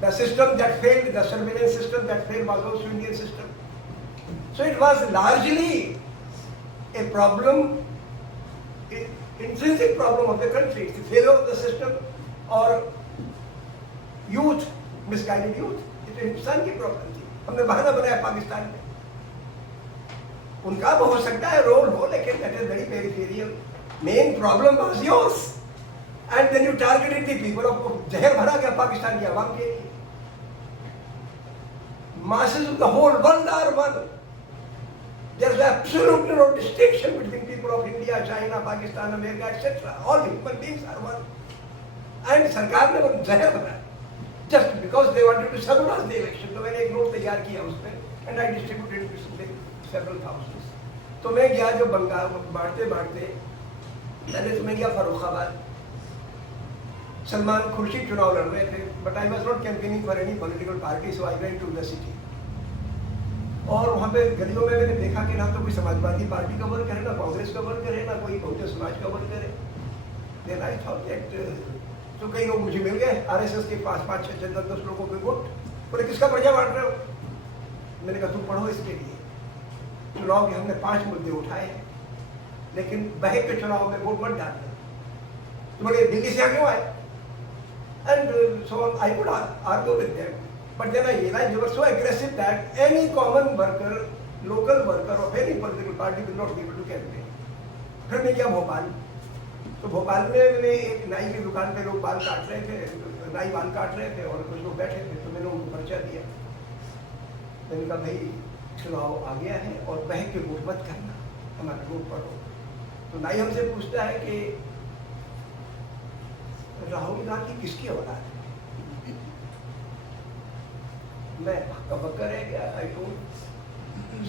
The system that failed, the surveillance system that failed was also Indian system. So it was largely a problem, an intrinsic problem of the country. It's the failure of the system or youth, misguided youth. It's a Hindustan की problem थी. हमने बहाना बनाया पाकिस्तान में. उनका हो सकता है रोल हो, लेकिन that is very peripheral. Main problem was yours. And then you targeted the people of जहर भरा गया पाकिस्तान की आवाम के लिए. Masses of the whole world are one. There is absolutely no distinction between people of India, China, Pakistan, America, etc. All human beings are one. And सरकार ने वो जहर भरा, just because they wanted to sabotage the election. तो मैंने एक note तैयार किया उसमें, and I distributed it to several thousands. तो मैं गया जो बंगाल बांटते पहले तो मैं गया फरुखाबाद. सलमान खुर्शीद चुनाव लड़ रहे थे, but I was not campaigning for any political party, so I went to the city. और वहाँ पे गलियों में मैंने देखा कि ना तो कोई समाजवादी पार्टी का वर्क करे, ना कांग्रेस का वर्क करे, ना कोई बहुजन समाज का वर्क करे. Then I thought that तो कई लोग मुझे मिल गए, RSS के 5-5-6-10 लोगों पे वोट. बोले किसका पर्चा बांट रहे हो? मैंने कहा तुम पढ़ो इसके लिए. चुनाव के हमने 5 मुद्दे उठाए, लेकिन बहक के चुनाव में वोट मत डालना. तो बोले दिल्ली से क्यों आए? And so I could argue with them. But then I realized they were so aggressive that any common worker, local worker of any political party will not be able to campaign. फिर मैं गया भोपाल. तो भोपाल में मैंने एक नाई की दुकान पे लोग बाल काट रहे थे, नाई बाल काट रहे थे और कुछ लोग बैठे थे, तो मैंने उनको पर्चा दिया. मैंने कहा भाई चुनाव आ गया है और बहक के वोट मत करना, हमारे वोट पढ़ो. तो नाई हमसे पूछता है कि राहुल गांधी किसकी औलाद है? मैं हक्का बक्का रह गया. I told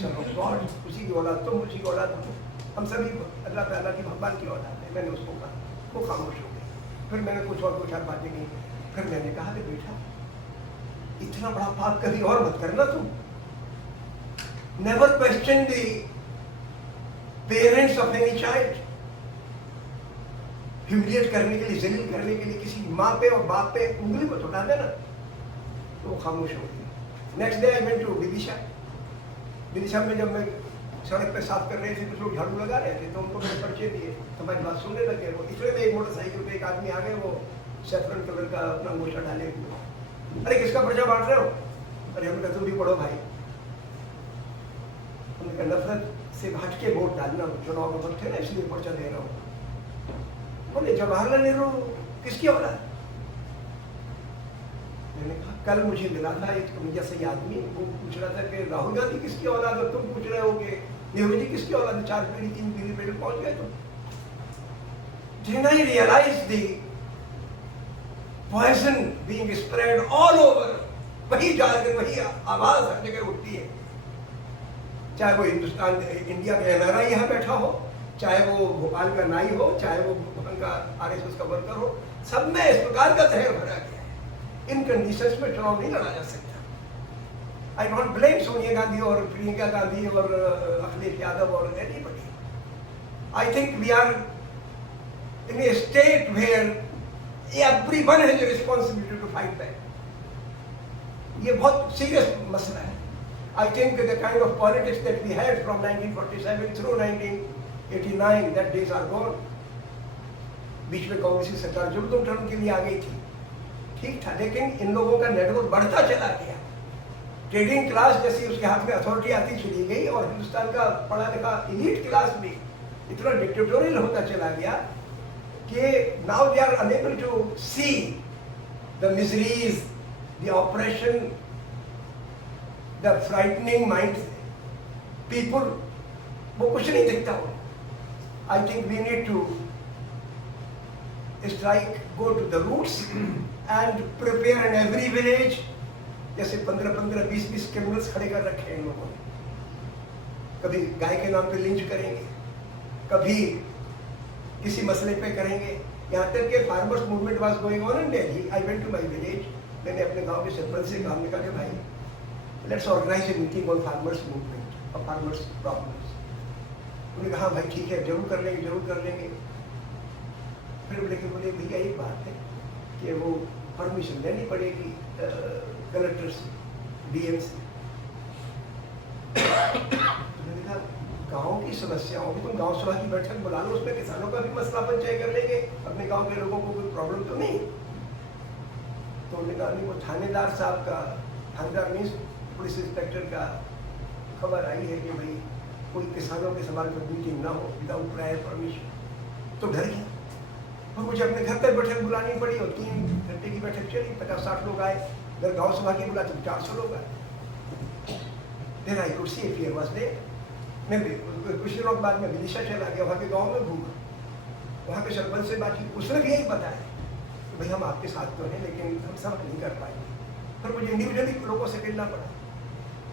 son of God, उसी की औलाद तुम, उसी की औलाद तुम, हम सभी अल्लाह ताला की भगवान की औलाद है. मैंने उसको कहा, वो खामोश हो गया. फिर मैंने कुछ और बातें की. फिर मैंने कहा कि बेटा इतना बड़ा पाप कभी और मत करना तुम. Never question the parents of any child. Humiliate करने के लिए, जलील करने के लिए किसी माँ पे और बाप पे उंगली मत उठा देना, तो वो खामोश हो गई। Next day I went to Vidisha. Vidisha में जब मैं सड़क पे साफ कर रहे थे, कुछ लोग झाड़ू लगा रहे थे, तो उनको मैंने पर्चे दिए, तो हमारी बात सुनने लगे। वो इसलिए में एक मोटरसाइकिल पे एक आदमी आ गए, वो सैफरन कलर का अपना अंगूठा डाले हुए। अरे किसका पर्चा बांट रहे हो? अरे हमने कहा तुम भी पढ़ो भाई। उनका नफरत से हट के वोट डालना, चुनाव में वक्त है ना, इसलिए पर्चा दे रहा हूँ। बोले जवाहरलाल नेहरू किसकी औलाद? मैंने कहा कल मुझे मिला था एक जैसे आदमी, वो पूछ रहा था कि राहुल गांधी किसकी औलाद है, तुम पूछ रहे हो कि नेहरू जी किसकी औलाद है? 4 पीढ़ी 3 पीढ़ी पहले पहुंच गए तुम। Then I realized the poison being spread all over, वही जाकर वही आवाज हर जगह उठती है, चाहे वो हिंदुस्तान इंडिया का NRI यहाँ बैठा हो, चाहे वो भोपाल का नाई हो, चाहे वो भोपाल का RSS का वर्कर हो, सब में इस प्रकार का जहर भरा गया है। इन कंडीशंस में चुनाव नहीं लड़ा जा सकता। I don't blame Sonia Gandhi और प्रियंका गांधी और अखिलेश यादव और anybody. I think we are in a state where everyone has a responsibility to fight back. ये बहुत सीरियस मसला है। I think the kind of politics that we had from 1947 through 1989, that days are gone. बीच में कांग्रेस की सरकार जो 2 term के लिए आ गई थी, ठीक था, लेकिन इन लोगों का नेटवर्क बढ़ता चला गया। ट्रेडिंग क्लास जैसी उसके हाथ में अथॉरिटी आती चली गई, और हिंदुस्तान का पढ़ा लिखा इलीट क्लास भी इतना डिक्टेटोरियल होता चला गया कि now they are unable to see the miseries, the operation, the frightening minds people, वो कुछ नहीं दिखता हो। I think we need to strike, go to the roots and prepare in every village। जैसे 15-15, 20-20 क्रिमिनल्स खड़े कर रखे हैं इन लोगों ने। कभी गाय के नाम पे लिंच करेंगे, कभी किसी मसले पे करेंगे। यहाँ तक कि farmers movement was going on in Delhi. I went to my village, मैंने अपने गांव के सरपंच से कहा, कहा कि भाई let's organise a meeting on farmers movement और फार्मर्स प्रॉब्लम्स। उन्होंने कहा भाई ठीक है, जरूर कर लेंगे, जरूर कर लेंगे। फिर बोले भैया एक बात है कि वो परमिशन लेनी पड़ेगी कलेक्टर से, DM से। उन्होंने कहा गाँव की समस्या होगी, तुम गाँव सभा की बैठक बुला लो, उसमें किसानों का भी मसला पंचायत कर लेंगे, अपने गाँव के लोगों को कोई प्रॉब्लम तो नहीं। तो उन्होंने कहा नहीं, वो थानेदार साहब का, थानेदार मीन्स पुलिस इंस्पेक्टर का खबर आई है कि भाई कोई किसानों के सवाल पर मीटिंग ना हो विदाउट प्रायर परमिशन। तो डर गया, और मुझे अपने घर पर बैठक बुलानी पड़ी, और 3 घंटे की बैठक चली, 50-60 लोग आए। अगर गाँव सभा की बुला तो 400 लोग आए। Then I could see fear was there. मैं कुछ दिनों के बाद मैं विदिशा चला गया, वहाँ के गाँव में घूमा, वहाँ के सरपंच से बात की, उसने भी यही बताया कि भाई हम आपके साथ तो हैं, लेकिन हम सब नहीं कर पाएंगे। फिर मुझे इंडिविजुअली लोगों से मिलना पड़ा।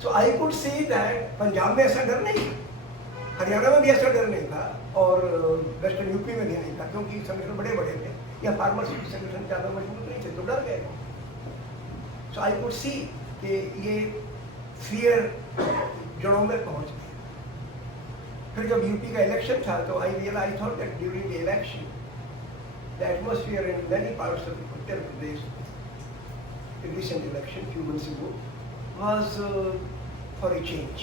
So I could see that Punjab में ऐसा डर नहीं था, हरियाणा में भी ऐसा डर नहीं था, और वेस्टर्न यूपी में भी नहीं था, क्योंकि संगठन बड़े बड़े थे, या फार्मर्स संगठन ज़्यादा मजबूत नहीं थे, तो डर गए। So I could see कि ये फियर जड़ों में पहुंच गया। फिर जब यूपी का इलेक्शन था, तो I thought that during the election, the atmosphere in many parts of Uttar Pradesh, the recent election few months ago, was for a change.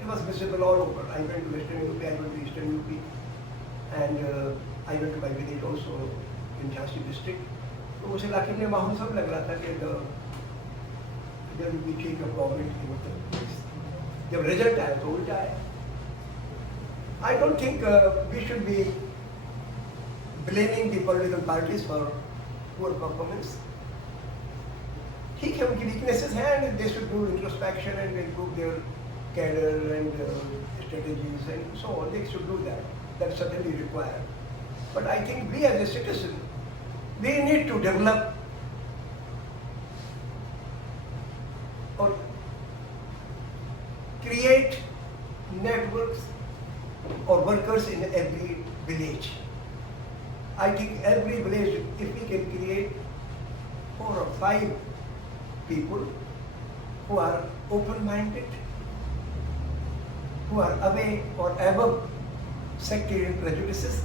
It was visible all over. I went to Western UP, I went to Eastern UP, and I went to my village also in Jhansi district. तो उस इलाके में माहौल सब लग रहा था कि there will be change of government in Uttar Pradesh. जब रिजल्ट आया तो उल्टा आया। I don't think we should be blaming the political parties for poor performance. ठीक है, उनकी वीकनेसेस हैं, and they should do introspection and improve their cadre and strategies and so on. They should do that. That's certainly required. But I think we as a citizen, we need to develop or create networks or workers in every village. I think every village, if we can create 4 or 5 people who are open-minded, who are away or above sectarian prejudices,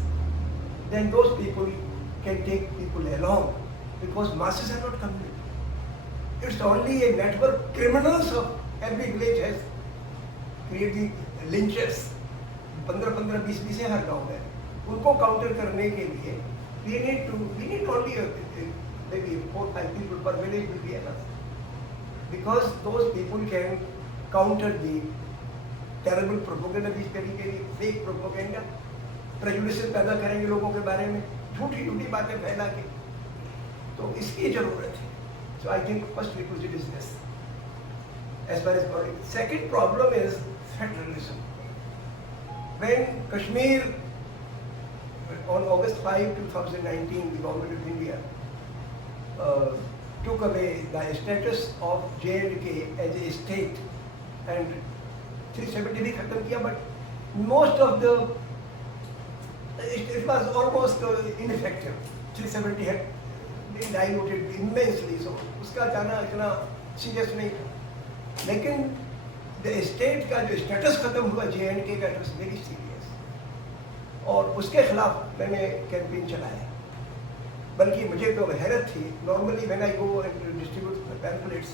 then those people can take people along because masses are not coming. It's only a network criminals of every village has created lynchers. 15-15, 20 हर गांव में उनको counter करने के लिए we need only maybe 4-5 people per village will be enough, because those people can counter the terrible propaganda, जिस तरीके की fake propaganda, prejudice पैदा करेंगे लोगों के बारे में, झूठी बातें फैला के, तो इसकी जरूरत है. So I think first requisite is this as far as politics. Second problem is federalism. When Kashmir on August 5, 2019, the government of India took away the status of J&K as a state and 370 भी खत्म किया, but most of the it was almost ineffective. 370 had been diluted immensely, so उसका जाना इतना serious नहीं था. लेकिन the state का जो status खत्म हुआ J&K का, it was very serious. और उसके खिलाफ मैंने कैंपेन चलाया. बल्कि मुझे तो हैरत थी. Normally when I go and distribute the pamphlets,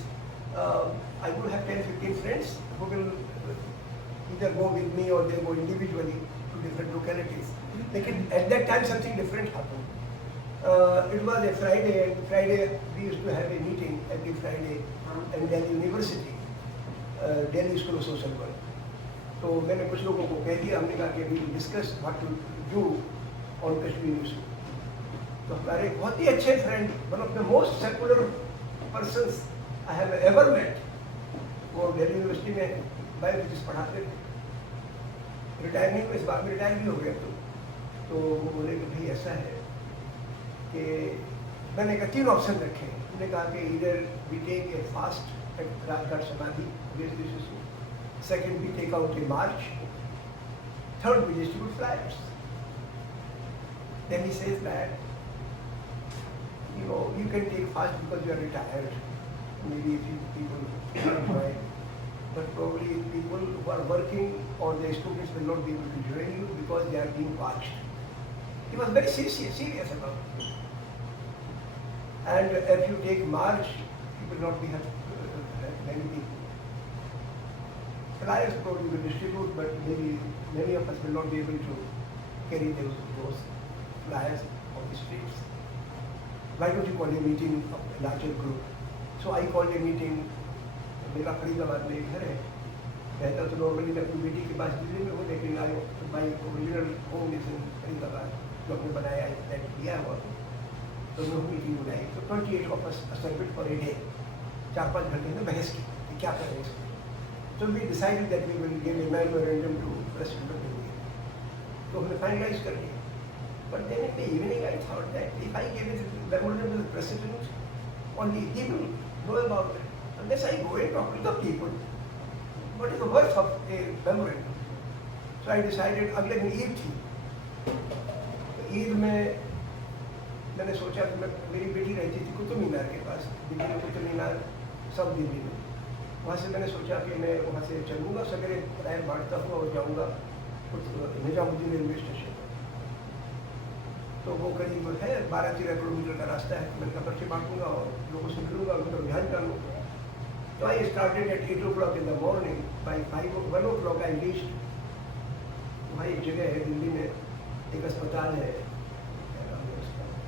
I would have 10-15 friends who will either go with me or they go individually to different localities. Lekin at that time something different happened. It was a Friday, and Friday we used to have a meeting every Friday in Delhi University, Delhi School of Social Work. तो मैंने कुछ लोगों को कह दिया, हमने कहा कि we will discuss what to do on Kashmir issue. तो हमारे बहुत ही अच्छे friend, one of the most secular persons I have ever met, वो दिल्ली यूनिवर्सिटी में बायोफिजिक्स पढ़ाते थे. रिटायर नहीं हुए, इस बार में रिटायर भी हो गए. तो वो बोले कि भाई ऐसा है कि मैंने कहा 3 ऑप्शन रखे. मैंने कहा कि इधर we take a fast at Rajghat Samadhi, second we take out a march, third we distribute flyers. Then he says that you can take fast because you are retired. Maybe a few people will join, but probably people who are working or the students will not be able to join you because they are being watched. He was very serious about it. And if you take March, you will not be have many people. Flyers probably will distribute, but maybe many of us will not be able to carry those flyers on the streets. Why don't you call a meeting of a larger group? So I called a meeting. मेरा फरीदाबाद में एक घर है. रहता तो normally मैं अपनी बेटी के पास दिल्ली में हूँ, लेकिन I my original home is in Faridabad, जो हमने बनाया है, फ्लैट किया हुआ. तो वो मीटिंग बुलाई. तो 28 of us assembled for a day. 4-5 घंटे में बहस की कि क्या करें इसको. So we decided that we will give a memorandum to President of India. तो हमने फाइनलाइज कर लिया. But then in the evening I thought that if I give it memorandum to the President, only he will know about it. Unless I go and talk to the people, what is the worth of a memorandum? So I decided, अगले दिन ईद थी. ईद में मैंने सोचा कि मेरी बेटी रहती थी कुतुब मीनार के पास. दिल्ली में कुतुब मीनार सब दिल्ली में. वहाँ से मैंने सोचा कि मैं वहाँ से चलूँगा, सवेरे फ्लायर बांटता हूँ और जाऊँगा निजामुद्दीन रेलवे स्टेशन. तो वो करीब है 12-13 किलोमीटर का रास्ता है. मैंने कहा पर्चे बांटूँगा और लोगों से मिलूँगा, उनका ध्यान डालूँगा. So I started at 8 o'clock in the morning. By 1 o'clock I reached. वहाँ एक जगह है दिल्ली में, एक अस्पताल है,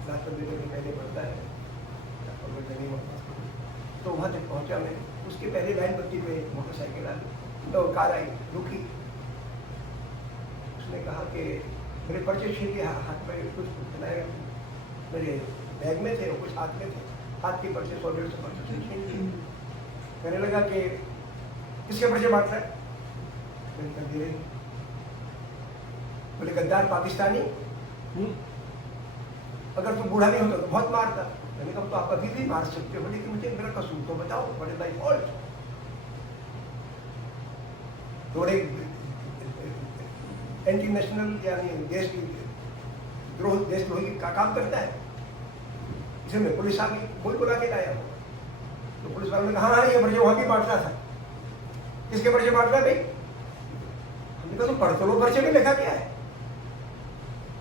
डॉक्टर बेटे के पहले पड़ता है, तो वहाँ तक पहुँचा मैं. उसके पहले लाइन बत्ती पे मोटरसाइकिल आ गई, तो कार आई, रुकी. उसने कहा कि मेरे पर्चे छीन के हाथ में कुछ बनाए, मेरे बैग में थे और कुछ हाथ में थे. हाथ के पर्चे 100-150 पर्चे छीन लिए. कहने लगा कि किसके पर्चे बांट रहा है. मैंने कहा दे रही. बोले गद्दार पाकिस्तानी, अगर तुम बूढ़ा नहीं होता तो बहुत मारता. मैंने कहा तो आप अभी भी मार सकते हो, लेकिन मुझे मेरा कसूर तो बताओ, व्हाट इज माय फॉल्ट. थोड़े एंटी नेशनल यानी देशद्रोही का काम करता है. इसे मैं पुलिस आ गई, कोई बुला के लाया हो. तो पुलिस वालों ने कहा हाँ ये पर्चे वहाँ भी बांट रहा था. किसके पर्चे बांट रहा है भाई. हमने कहा तो पढ़ तो लो पर्चे में लिखा क्या है.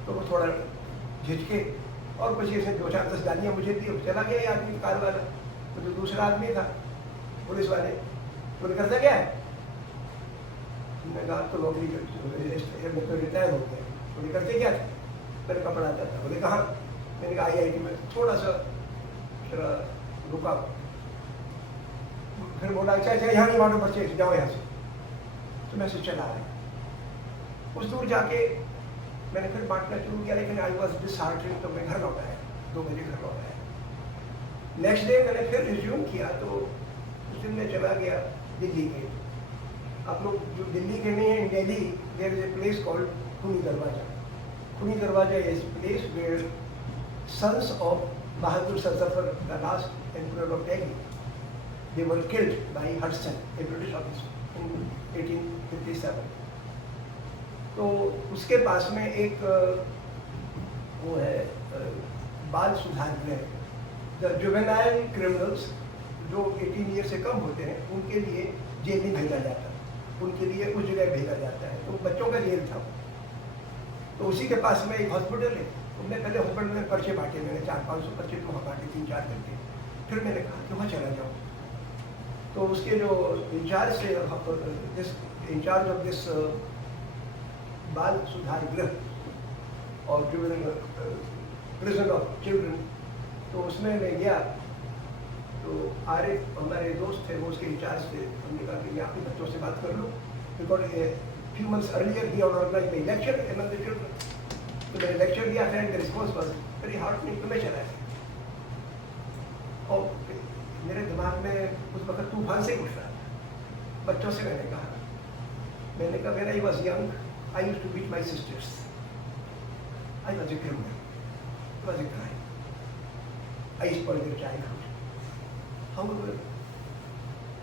तो वो थोड़ा झिझके, और कुछ ऐसे 2-4-10 गालियाँ मुझे दी और चला गया ये आदमी कार वाला। तो जो दूसरा आदमी था पुलिस वाले, बोले करता क्या है? मैंने कहा तो नौकरी करती, मैं तो रिटायर हो गया। बोले करते क्या थे? मैंने कहा पढ़ाता था। बोले कहाँ? मैंने कहा IIT में। थोड़ा सा रुका, फिर बोला अच्छा अच्छा यहाँ नहीं बांटो बच्चे, जाओ यहाँ से। तो मैं से चला आया। कुछ दूर जाके मैंने फिर बांटना शुरू किया, लेकिन आई वॉज डिसहार्टेंड, तो मैं घर लौट आया, 2 बजे घर लौट आया। नेक्स्ट डे मैंने फिर रिज्यूम किया, तो उस दिन मैं चला गया दिल्ली गेट। आप लोग जो दिल्ली के नहीं हैं, in Delhi there is a place called Khooni Darwaza. Khooni Darwaza is place where sons of Bahadur Shah Zafar, the last emperor of Delhi, they were killed by Hudson, a British officer, in 1857. तो उसके पास में एक वो है बाल सुधार गृह, द जुवेनाइल क्रिमिनल्स जो 18 ईयर से कम होते हैं उनके लिए जेल नहीं भेजा जाता, उनके लिए उस जगह भेजा जाता है। तो बच्चों का जेल था। तो उसी के पास में एक हॉस्पिटल है। तो मैं पहले हॉस्पिटल में पर्चे बांटे, मैंने 400-500 पर्चे तो वहाँ बांटे 3-4 करके। फिर मैंने कहा कि वहाँ चला जाऊँ। तो उसके जो इंचार्ज थे, इंचार्ज ऑफ दिस बाल सुधार गृह और प्रिजन ऑफ चिल्ड्रन, तो उसमें मैं गया। तो आरिफ हमारे दोस्त थे, वो उसके इंचार्ज थे। हमने कहा कि आप बच्चों से बात कर लो, because few months earlier he had organized a lecture among the children. तो मैंने लेक्चर दिया था, and the response was very heartening. तो मैं चला गया और मेरे दिमाग में उस वक्त तूफान से उठ रहा था। बच्चों से मैंने कहा when I was young I used to beat my sisters, I was a criminal, it was a crime, I spoiled their childhood, however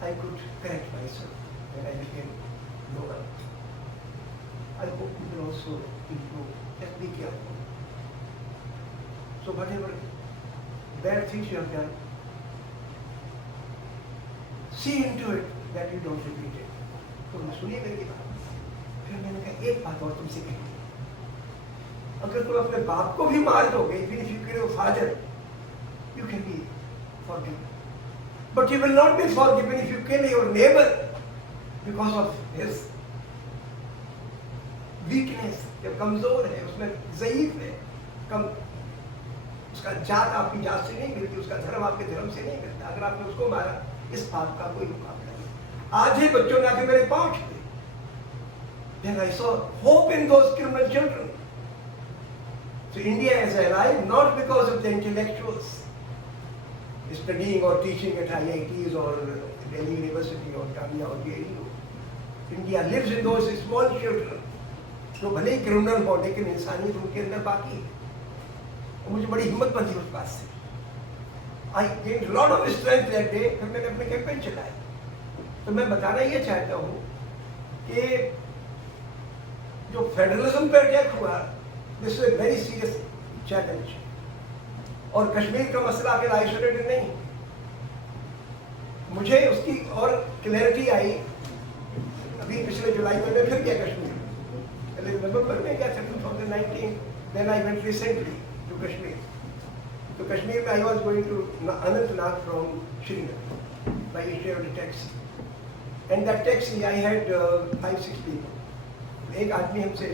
I could correct myself when I became grown up. I hope you will also improve. Just be careful. So whatever bad things you have done, see into it that you don't repeat it. तो सुनिए मेरी बात। फिर मैंने कहा एक बात और तुमसे कही, अगर तुम अपने बाप को भी मार दोगे, even if you kill your father, you can be forgiven. But you will not be forgiven if you kill your neighbor because of his weakness. जब कमजोर है, उसमें ज़ईफ है, कम, उसका जात आपकी जात से नहीं मिलती, उसका धर्म आपके धर्म से नहीं मिलता। अगर आपने उसको मारा, इस बात का कोई मुकाबला नहीं। आज ही बच्चों ने आके मेरे पाँव छुए। Then I saw hope in those criminal children. So India is alive not because of the intellectuals studying or teaching at IITs or Delhi University or Jamia or JNU. India lives in those small children. तो भले ही criminal हो, लेकिन इंसानियत उनके अंदर बाकी है। मुझे बड़ी हिम्मत बनी उस बात से। I gain lot of strength that day. फिर मैंने अपने कैंपेन चलाए। तो मैं बताना ये चाहता हूँ कि जो फेडरलिज्म पे अटैक हुआ, this is very serious challenge. और कश्मीर का मसला अकेला आइसोलेटेड नहीं। मुझे उसकी और क्लैरिटी आई अभी पिछले जुलाई में। मैं फिर गया कश्मीर, नवंबर में गया था 2019। then I went recently to Kashmir. तो कश्मीर में I was going to Anantnag from Srinagar by a shared taxi. And that taxi I had 5-6 people. एक आदमी हमसे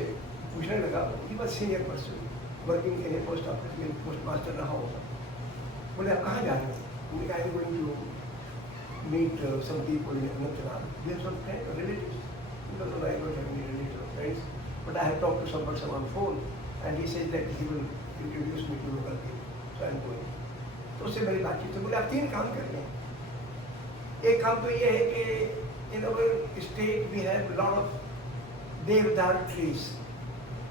पूछने लगा, he was senior person working in a post office में post master रहा होगा। बोले आप कहाँ जा रहे हैं? मैंने कहा I am going to meet some people in Anantnag. We have some friends or relatives. Because I don't have any relatives or friends. But I have talked to some person on phone, and he says that he will introduce me to local people. So I am going. तो उससे मेरी बातचीत तो बोले आप 3 काम कर रहे हैं। एक काम तो ये है कि in our state we have a lot of देवदार trees.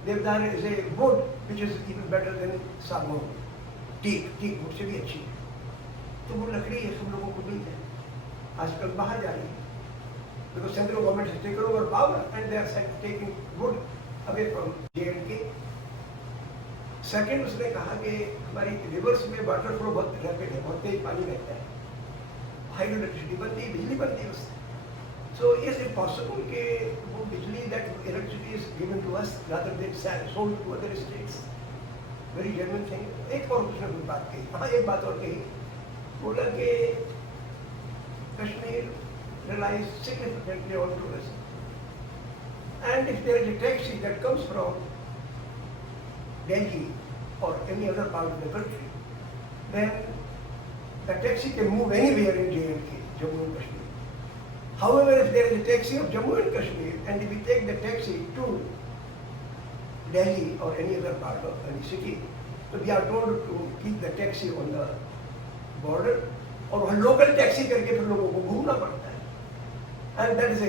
देवदार is a wood which is even better than सागौन। टीक मुझसे भी अच्छी है। तो वो लकड़ी है, सब लोगों को मिल जाए। आजकल बाहर जा रही है, because central government has taken over power and they are taking wood away from J&K. Second, उसने कहा कि हमारी रिवर्स में वाटर फ्लो बहुत रैपिड है, बहुत तेज पानी बहता है, हाइड्रो इलेक्ट्रिसिटी बनती है, बिजली बनती है उससे। सो इज इट पॉसिबल कि वो बिजली that electricity is given to us rather than sold to other states. Very genuine thing. एक और उसने कोई बात कही, हाँ एक बात और कही, बोला कि Kashmir relies significantly on tourism. And if there is a taxi that comes from Delhi or any other part of the country, then the taxi can move anywhere in J&K, Jammu and Kashmir. However, if there is a taxi of Jammu and Kashmir, and if we take the taxi to Delhi or any other part of any city, so we are told to keep the taxi on the border, और वहाँ local taxi करके फिर लोगों को घूमना पड़ता है, and that is a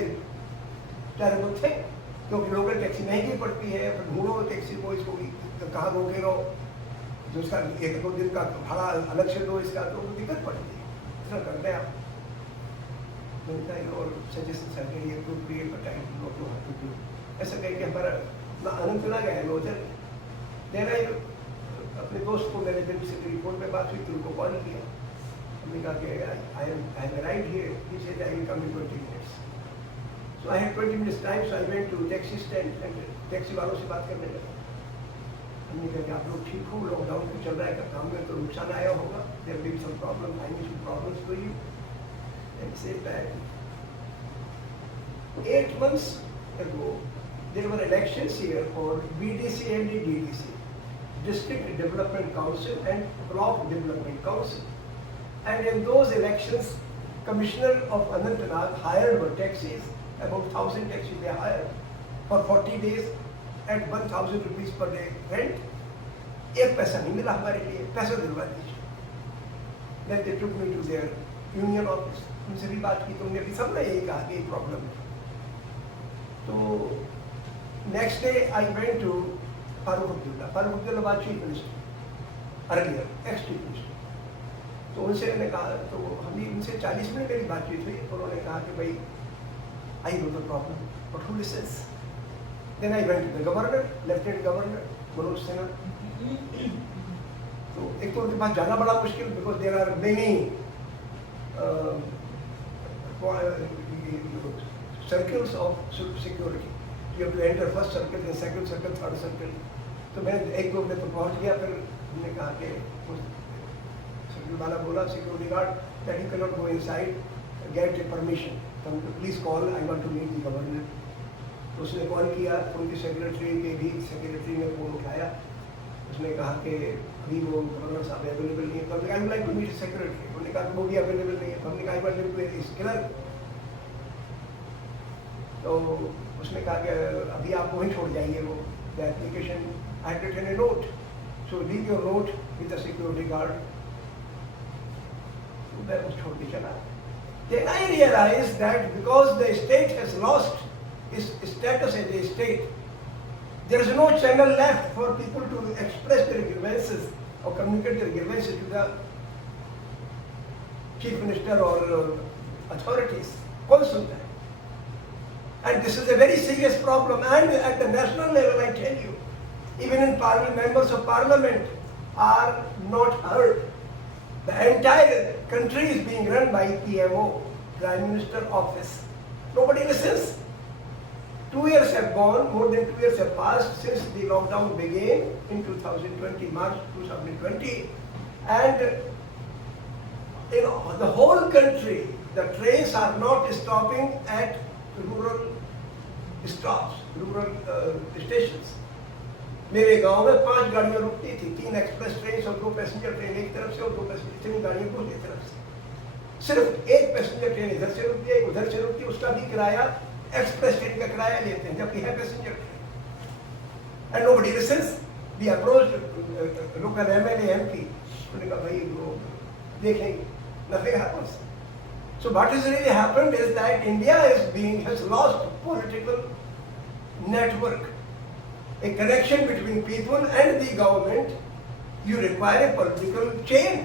terrible thing, क्योंकि लोकल टैक्सी महंगी पड़ती है, फिर ढूंढो टैक्सी को, इसको कहाँ रोके रहो, जो उसका 1-2 दिन का भाड़ा अलग से दो इसका, तो दिक्कत पड़ती है। इतना करते हैं आप मिलता है और suggestion surgery to create a time not to have to do, ऐसा कह के हमारा ना अनंतनाग है लोचर देना ही। अपने दोस्त को मेरे दिन से रिपोर्ट में बात हुई तो उनको कॉल किया, हमने कहा कि I am right here, he said I will come in 20 minutes. So I had 20 minutes time, so I went to taxi stand and taxi वालों से बात करने लगा। हमने कहा कि आप लोग ठीक हो, लॉकडाउन तो चल रहा है, काम में तो नुकसान आया होगा, there been some problem, financial problems for you, and said that 8 months ago there were elections here for BDC and DDC, District Development Council and Block Development Council. And in those elections, Commissioner of Anantnag hired taxis, about 1,000 taxis they hired for 40 days at 1,000 rupees per day rent. एक पैसा नहीं मिला हमारे लिए, पैसा दिलवा दीजिए। Then they took me to their union office, उनसे भी बात की, तुमने भी सबने यही कहा कि प्रॉब्लम है। तो next day I went to Farooq Abdullah chief minister, earlier ex chief minister. तो उनसे मैंने कहा, तो हमें उनसे 40 मिनट मेरी बातचीत हुई, उन्होंने कहा कि भाई I know the problem but who listens. Then I went to the governor, lieutenant governor Manoj Sinha. तो एक तो उनके पास जाना बड़ा मुश्किल, because there are many circles of security, you have to enter first circle, then second circle, third circle. तो मैं 1-2 मिनट तो पहुंच गया, फिर हमने कहा कि सर्कल वाला बोला security guard that you can not go inside, get a permission, please call, I want to meet the governor. तो उसने कॉल किया, उनकी सेक्रेटरी के भी, सेक्रेटरी ने फोन उठाया, उसने कहा कि अभी वो गवर्नर साहब अवेलेबल नहीं है। तो हमने कहा I would like to meet secretary, उन्होंने कहा वो भी अवेलेबल नहीं है। तो हमने कहा I want to meet his clerk. तो उसने कहा कि अभी आप वहीं छोड़ जाइए, वो the application I had written a note, so leave your note with the security guard. मैं उस छोड़ के चला। Then I realized that because the state has lost its status as a state, there is no channel left for people to express their grievances or communicate their grievances to the chief minister or authorities. कौन सुनता है? And this is a very serious problem. And at the national level, I tell you, even in parliament, members of parliament are not heard. The entire country is being run by PMO, Prime Minister Office. Nobody listens. 2 years have gone, more than 2 years have passed since the lockdown began in 2020, March 2020. And in the whole country, the trains are not stopping at rural stops, rural stations. मेरे गांव में 5 गाड़ियां रुकती थी, 3 express train और 2 passenger train एक तरफ से और 2 पैसेंजर, 3 गाड़ियां दूसरी तरफ से। सिर्फ 1 पैसेंजर ट्रेन इधर से रुकती है, एक उधर से रुकती है, उसका भी किराया एक्सप्रेस ट्रेन का किराया लेते हैं, जबकि है passenger train. And nobody listens. We approached local MLA MP, उन्होंने कहा भाई वो देखेंगे, nothing happens. So what has really happened is that India has lost political network, a connection between people and the government. You require a political chain.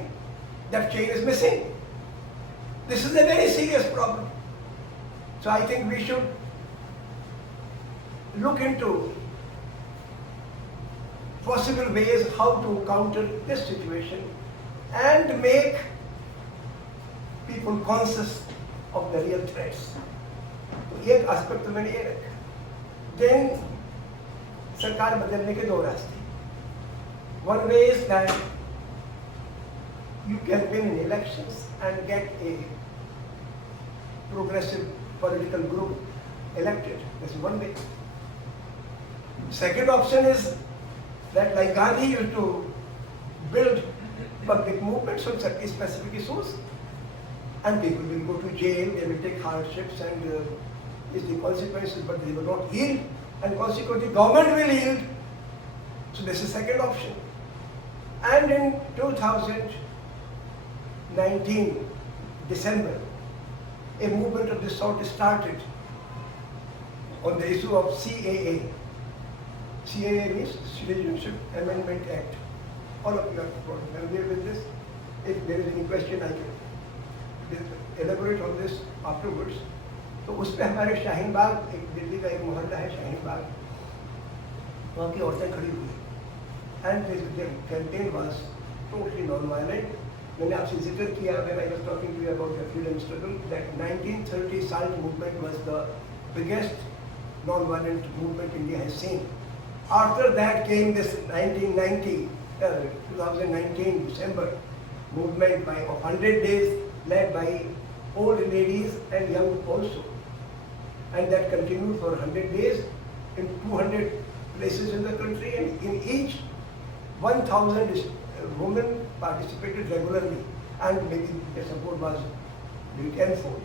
That chain is missing. This is a very serious problem. So I think we should look into possible ways how to counter this situation and make people conscious of the real threats. तो एक aspect तो मैंने ये रखा। Then सरकार बदलने के 2 रास्ते। One way is that you can win in elections and get a progressive political group elected. That's one way. Second option is that, like Gandhi used to build public movements on certain specific issues, and people will go to jail, they will take hardships and is the consequences, but they will not yield, and consequently government will yield. So this is second option. And in 2019, December, a movement of this sort started on the issue of CAA. CAA means Citizenship Amendment Act. All of you are familiar with this. If there is any question, I can elaborate on this afterwards. तो उसमें हमारे शाहीन बाग, एक दिल्ली का एक मोहल्ला है शाहीन बाग, वहाँ की औरतें खड़ी हुई, and the campaign was totally non-violent. मैंने आपसे जिक्र किया when I was talking to you about the freedom struggle that 1930 SALT movement was the biggest non-violent movement India has seen. After that came this 2019 December movement of 100 days led by old ladies and young also. And that continued for 100 days in 200 places in the country, and in each 1,000 women participated regularly, and maybe the support was very tenfold.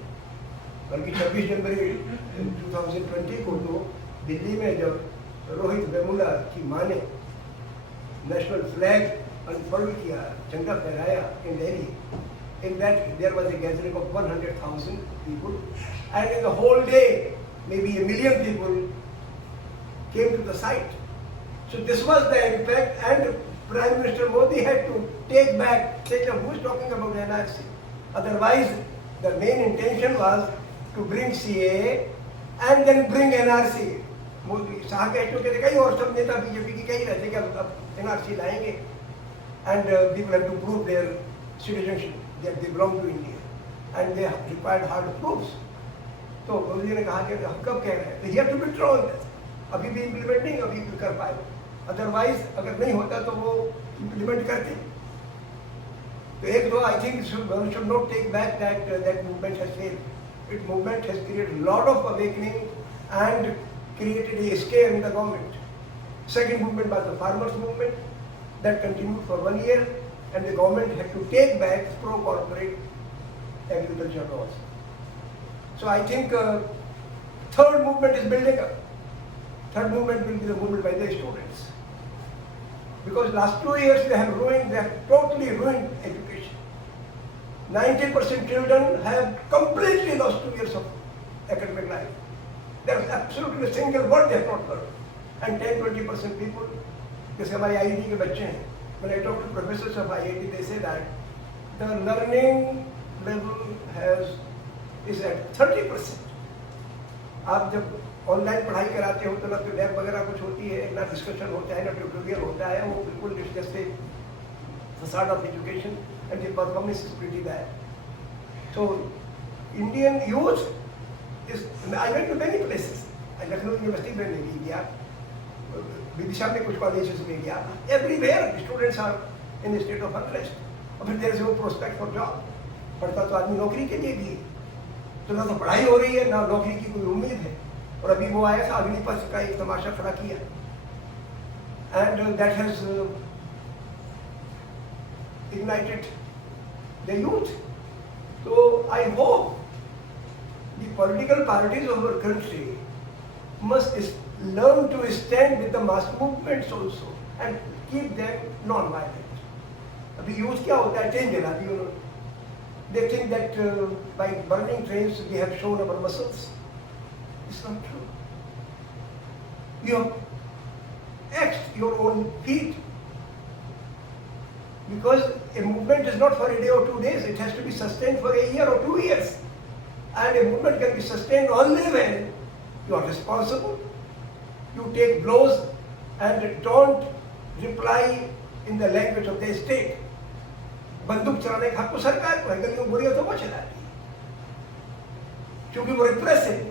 बल्कि 26 जनवरी 2020 को तो दिल्ली में जब रोहित वेमुला की मां ने national flag अनफर्ड किया, झंडा फहराया in Delhi, in that there was a gathering of 100,000 people, and in the whole day maybe 1 million people came to the site. So this was the impact, and Prime Minister Modi had to take back, say, who is talking about NRC? Otherwise, the main intention was to bring CAA and then bring NRC. Modi Shah कह चुके थे, कई और सब नेता BJP की कही रहते कि अब NRC लाएंगे, and people have to prove their citizenship, that they belong to India, and they required hard proofs. तो मोदी ने कहा कि हम कब कह रहे हैं, he had to withdraw this. अभी भी इम्प्लीमेंट नहीं अभी भी कर पाए, अदरवाइज अगर नहीं होता तो वो इम्प्लीमेंट करते. तो एक दो I think one should not take back that movement has failed. It movement has created a lot of awakening and created a scare in the government. Second movement was the farmers movement that continued for 1 year, and the government had to take back pro-corporate agriculture laws. So I think third movement is building up. Third movement will be the movement by the students. Because last 2 years they have totally ruined education. 90% children have completely lost 2 years of academic life. There is absolutely a single word they have not learned. And 10-20% people, जैसे हमारे IIT के बच्चे हैं, when I talk to professors of IIT, they say that the learning level is at 30%. आप जब online पढ़ाई कराते हो तो ना तो लैब वगैरह कुछ होती है, ना डिस्कशन होता है, ना ट्यूटोरियल होता है, वो बिल्कुल just a facade of education, and the performance is pretty bad. So Indian youth is, I went to many places. Lucknow university में नहीं गया, विदिशा में कुछ कॉलेजेस में गया. Everywhere students are in a state of unrest. और फिर there is no prospect for job. पढ़ता तो आदमी नौकरी के लिए भी है, तो ना तो पढ़ाई हो रही है, ना नौकरी की कोई उम्मीद है. और अभी वो आया था अग्निपथ का एक तमाशा खड़ा किया, and that has ignited the youth. So I hope the political parties of our country must learn to stand with the mass movements also and keep them non-violent. अभी youth क्या होता है, ट्रेन जलाती है उन्होंने. They think that by burning trains we have shown our muscles. It's not true. You have axed your own feet. Because a movement is not for a day or 2 days, it has to be sustained for a year or 2 years. And a movement can be sustained only when you are responsible, you take blows and don't reply in the language of the state. बंदूक चलाने का हक तो सरकार को है, गलियों बुरी हो तो वो चलाती है, क्योंकि वो repressive.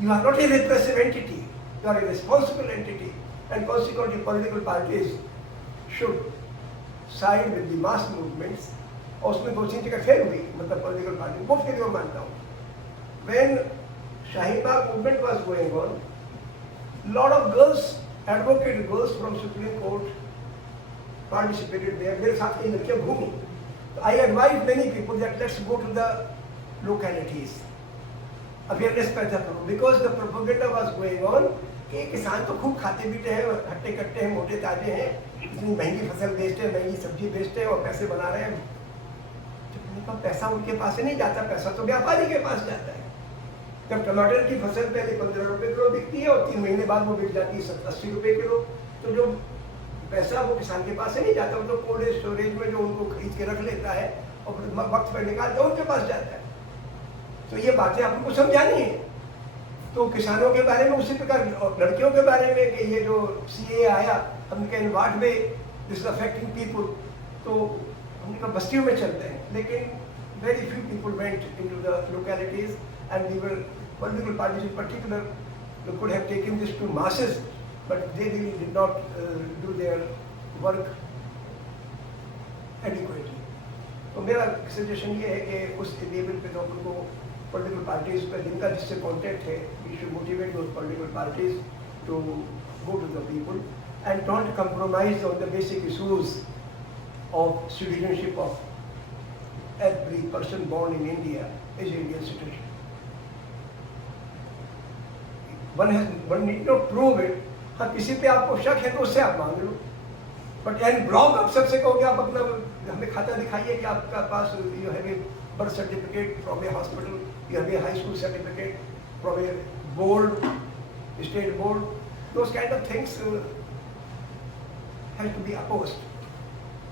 You are not a repressive entity, you are a responsible entity, and consequently political parties should side with the mass movements. और उसमें 2-3 जगह फेल हुई, मतलब पॉलिटिकल पार्टी वो फेल हुआ मानता हूँ. When Shaheen-Bagh movement was going on, lot of girls, advocate girls from Supreme Court participated there. मेरे साथ कई लड़कियाँ घूमी. I advise many people that let's go to the localities. Awareness पैदा करो, because the propaganda was going on कि किसान तो खूब खाते पीते हैं, हट्टे कट्टे हैं, मोटे ताजे हैं, इतनी महंगी फसल बेचते हैं, महंगी सब्जी बेचते हैं और पैसे बना रहे हैं. तो पैसा उनके पास से नहीं जाता, पैसा तो व्यापारी के पास जाता है. जब टमाटर की फसल पहले 15 रुपए किलो बिकती है और 3 महीने बाद वो बिक जाती है 70-80 रुपए किलो, तो जो पैसा वो किसान के पास से नहीं जाता, वो तो कोल्ड स्टोरेज में जो उनको खरीद के रख लेता है और वक्त पर निकाल के उनके पास जाता है. तो ये बातें आपको समझानी है. तो किसानों के बारे में उसी प्रकार, और लड़कियों के बारे में कि ये जो CA आया, हमने कहा in what way this affecting people, तो हमने कहा बस्तियों में चलते हैं. लेकिन very few people went into the localities, and we were political parties in particular they could have taken this to masses, but they really did not do their work adequately. तो मेरा सजेशन ये है कि उस level पे लोगों को political parties पर जिनका जिससे contact है, we should motivate those political parties to go to the people and don't compromise on the basic issues of citizenship of every person born in India is Indian citizen. One need not prove it. हाँ, किसी पे आपको शक है तो उससे आप मांग लो. But एंड ब्लॉक आप सबसे कहोगे आप अपना हमें खाता दिखाइए कि आपका पास you have a birth certificate from a hospital, you have a high school certificate from a board, state board. Those kind of things have to be opposed.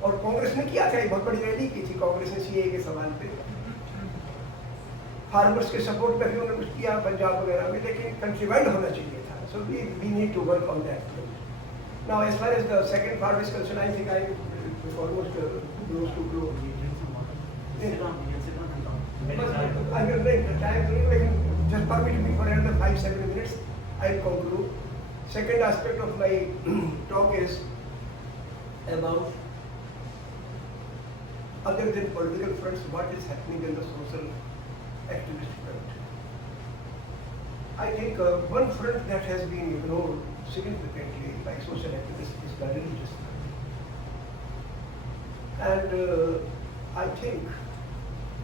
और कांग्रेस ने किया था, एक बहुत बड़ी रैली की थी कांग्रेस ने CA के सवाल पे. फार्मर्स के सपोर्ट पे भी उन्होंने कुछ किया पंजाब वगैरह में, लेकिन कंट्री वाइड होना चाहिए था. So we need to work on that. Now as far as the second part is concerned, I think I almost close to close. I will break the time. Just permit me for another 5-7 minutes. I will conclude. Second aspect of my talk is about, other than political fronts, what is happening in the social activist front. I think one front that has been ignored significantly by social activists is the religious front. And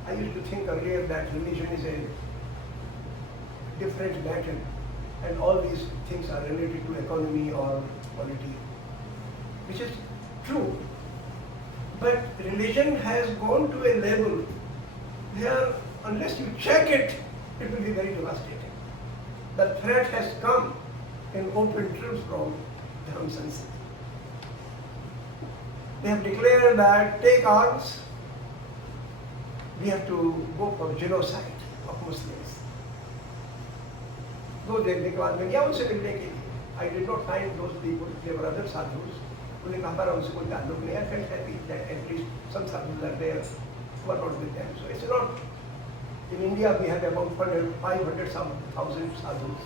I used to think earlier that religion is a different matter and all these things are related to economy or polity, which is true. But religion has gone to a level where unless you check it, it will be very devastating. The threat has come in open terms from Dharm Sansad. They have declared that take arms, we have to go for genocide of Muslims. Though they बाद में गया उनसे मिलने के लिए, I did not find those people. They were other sadhus. उन्हें कहा हमारा उनसे कोई ताल्लुक नहीं है. I felt happy that at least some sadhus are there who are not with them. So it's not. In India we have about 500,000 sadhus,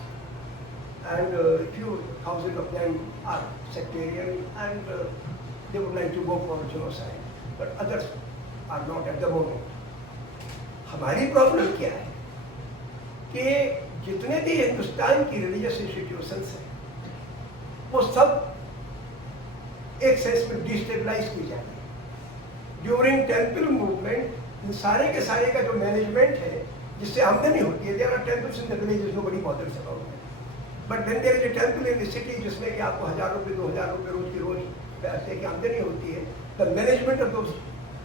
and a few thousand of them are sectarian and they would like to go for genocide, but others are not at the moment. हमारी problem क्या है कि जितने भी हिंदुस्तान की religious institutions हैं वो सब एक सेंस में डिस्टेबलाइज की जा रही है. ड्यूरिंग टेम्पल मूवमेंट इन सारे के सारे का जो मैनेजमेंट है जिससे आमदनी होती है, there are temples in the villages, nobody bothers about it. But when there is a temple in the city जिसमें कि आपको 1000 रुपये 2000 रुपये रोज की रोज पैसे की आमदनी होती है, the management of those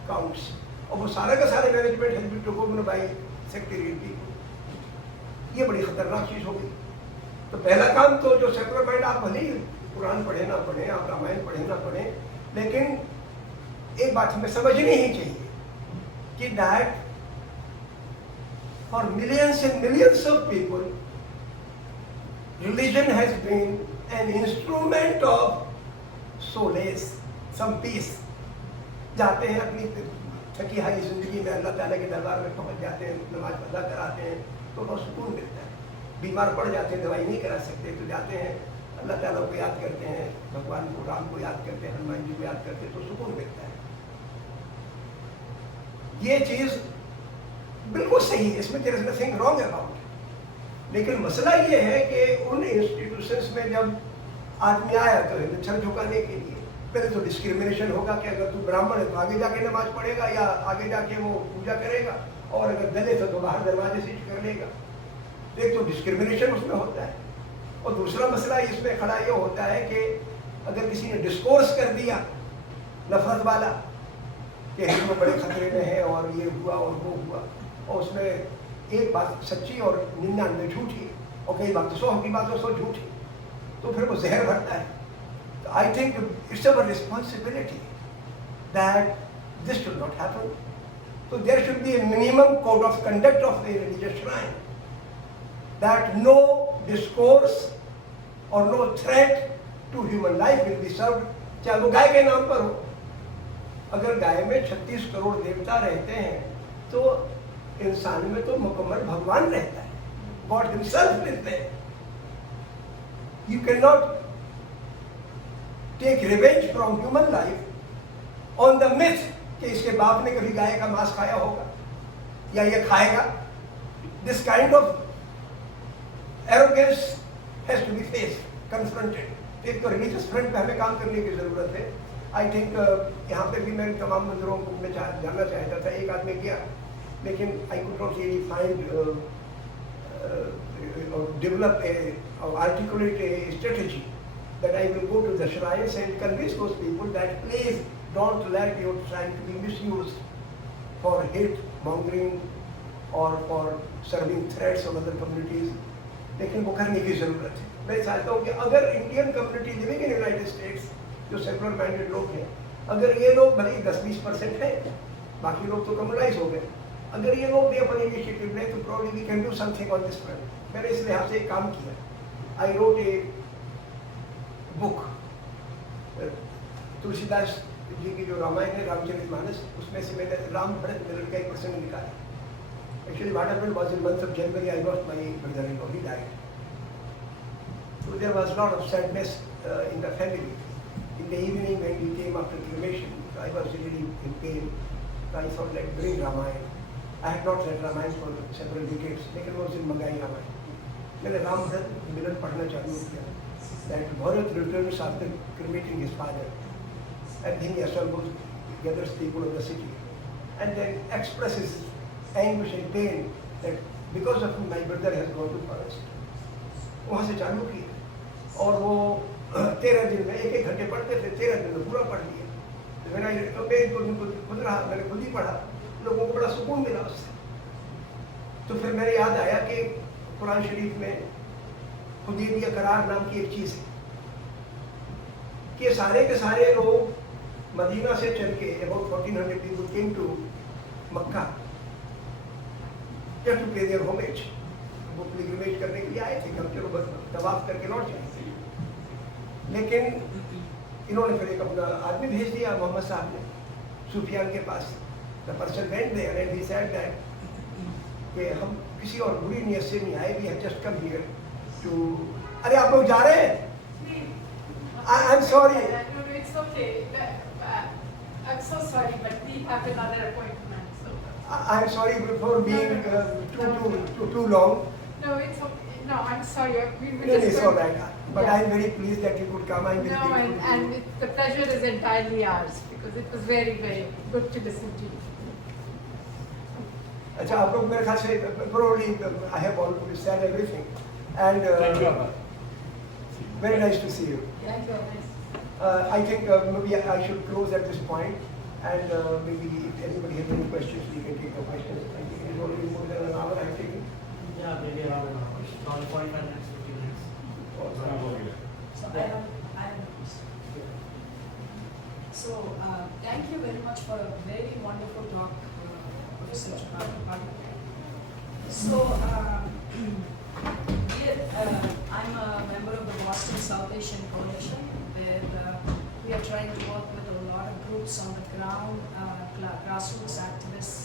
counts, और वो सारा का सारा management has been taken by sectarian people. ये बड़ी खतरनाक चीज होगी. तो पहला काम तो जो सेकुलर माइंड, आप भले ही कुरान पढ़े ना पढ़े, आप रामायण पढ़े ना पढ़े, लेकिन एक बात हमें समझनी ही चाहिए कि that for millions and millions of people religion has been an instrument of solace, some peace. जाते हैं अपनी थकी हारी जिंदगी में अल्लाह ताला के दरबार में पहुंच जाते हैं, नमाज अदा कराते हैं तो बहुत सुकून मिलता है. बीमार पड़ जाते हैं, दवाई नहीं करा सकते तो जाते हैं अल्लाह ताला को याद करते हैं, भगवान को, राम को याद करते हैं, हनुमान जी को याद करते हैं, तो सुकून मिलता है। ये चीज बिल्कुल सही है, इसमें there is nothing wrong about. लेकिन मसला ये है कि उन इंस्टीट्यूशंस में जब आदमी आया तो सर झुकाने के लिए पहले तो डिस्क्रिमिनेशन होगा कि अगर तू ब्राह्मण है तो आगे जाके नमाज पढ़ेगा या आगे जाके वो पूजा करेगा, और अगर दलित है तो बाहर दरवाजे से कर लेगा। तो एक तो डिस्क्रिमिनेशन उसमें होता है, और दूसरा मसला इसमें खड़ा ये होता है कि अगर किसी ने डिस्कोर्स कर दिया नफरत वाला कि हिंदू बड़े खतरे में है और ये हुआ और वो हुआ, और उसमें एक बात सच्ची और 99 झूठी, और कई बात 100 की बात 100 झूठी, तो फिर वो जहर भरता है। तो I think it's our responsibility that this should not happen. So there should be a minimum code of conduct of the religious shrine, that no discourse or no threat to human life will be served, चाहे वो गाय के नाम पर हो। अगर गाय में 36 करोड़ देवता रहते हैं तो इंसान में तो मुकम्मल भगवान रहता है, God himself is there. You cannot take revenge from human life on the myth कि इसके बाप ने कभी गाय का मांस खाया होगा या ये खाएगा। This kind of arrogance has to be faced, confronted. एक तो रिलीजियस फ्रंट पे हमें काम करने की जरूरत है। आई थिंक यहाँ पे भी मैं तमाम मंदिरों को मैं जानना चाहता था, एक आदमी गया, लेकिन I could not really find develop a articulate A strategy that I will go to the shrines and convince those people that please don't let your shrine to be misused for hate mongering or for serving threats of other communities. लेकिन वो करने की जरूरत है। मैं चाहता हूँ कि अगर Indian community living in United states जो सेकुलर माइंडेड लोग हैं, अगर ये लोग भले 10-20% है, बाकी लोग तो कम्युनलाइज हो गए, अगर ये लोग भी अपनी इनिशिएटिव लें तो probably we can do something on this front. मैंने इस लिहाज से एक काम किया। I wrote a book, Tulsidas ji की जो रामायण है, रामचरितमानस, उसमें से मैंने राम भरत मिलन का एक प्रसंग निकाला। Actually what happened was in month of January I lost my brother-in-law, he died. So there was a lot of sadness in the family. In the evening when we came after cremation, I was really in pain. So I thought like bring Ramayana. I had not read Ramayana for several decades, लेकिन वो दिन मंगाई रामायण। मैंने राम भरत मिलन पढ़ना चालू किया। That Bharat returns after cremating his father, and then he assembles, gathers people of the city, and then expresses anguish and pain that because of whom my brother has gone to forest. वहाँ से चालू किया, और वो 13 दिन में 1-1 घंटे पढ़ते थे, 13 दिन में पूरा पढ़ लिया। तो मैं खुद रहा, मैंने खुद ही पढ़ा, लोगों को बड़ा सुकून मिला उससे। तो फिर मेरे याद आया कि कुरान शरीफ में हुदैबिया करार नाम की एक चीज है कि सारे के सारे लोग मदीना से चल के about 1400 people came to Mecca just to pay their homage. वो पिलग्रिमेज करने के लिए आए थे कि हम चलो बस तवाफ करके लौट जाएंगे, लेकिन इन्होंने फिर एक अपना आदमी भेज दिया मोहम्मद साहब ने सुफियान के पास। The person went there and he said that कि हम किसी और बुरी नीयत से नहीं आए, we have just come here to, अरे आप लोग जा रहे हैं? I'm sorry. No, it's okay. I'm so sorry, but we have another appointment. So. I'm sorry for being too long. No, it's okay. No, I'm sorry. We No, it's all right. But Yeah. I'm very pleased that you could come. I'm very No, grateful to you. the pleasure is entirely ours because it was very, very good to listen to you. अच्छा, आप लोग मेरे ख्याल से probably I have already said everything, and Thank you. very nice to see you. Thank you. I think maybe I should close at this point, and maybe if anybody has any questions, we can take the questions. I think it is already more than an hour. I'm taking. Yeah, maybe around an hour. Around 45 minutes, 50 minutes. So I have a question. So thank you very much for a very wonderful talk, Professor Chakra. So I'm a member of the Boston South Asian Coalition, where we are trying to work with a lot of groups on the ground, grassroots activists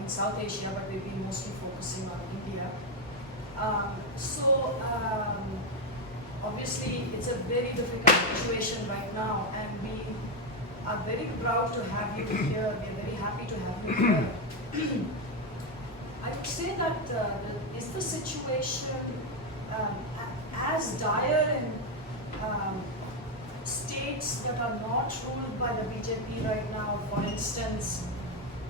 in South Asia, but we've been mostly focusing on India. So obviously obviously it's a very difficult situation right now, and we are very proud to have you here. We're very happy to have you here. I would say that is the situation as dire in states that are not ruled by the BJP right now. For instance,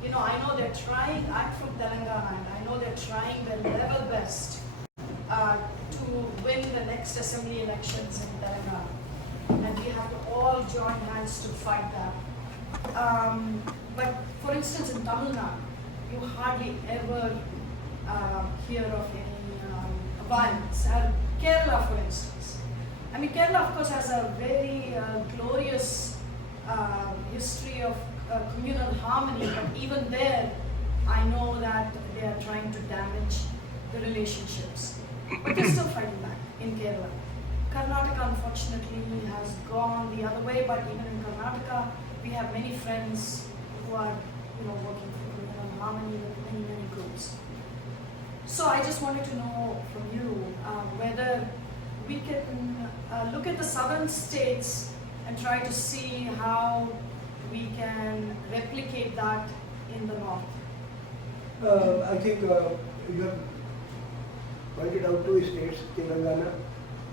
you know, I know they're trying, I'm from Telangana, and I know they're trying their level best to win the next assembly elections in Telangana. And we have to all join hands to fight that. But for instance, in Tamil Nadu, you hardly ever hear of any violence. Kerala, for instance. I mean, Kerala, of course, has a very glorious history of communal harmony, but even there, I know that they are trying to damage the relationships. But they're still fighting back in Kerala. Karnataka, unfortunately, has gone the other way, but even in Karnataka, we have many friends who are, you know, working for communal harmony with many, many groups. So I just wanted to know from you whether we can look at the southern states and try to see how we can replicate that in the north. I think you have pointed out two states, Telangana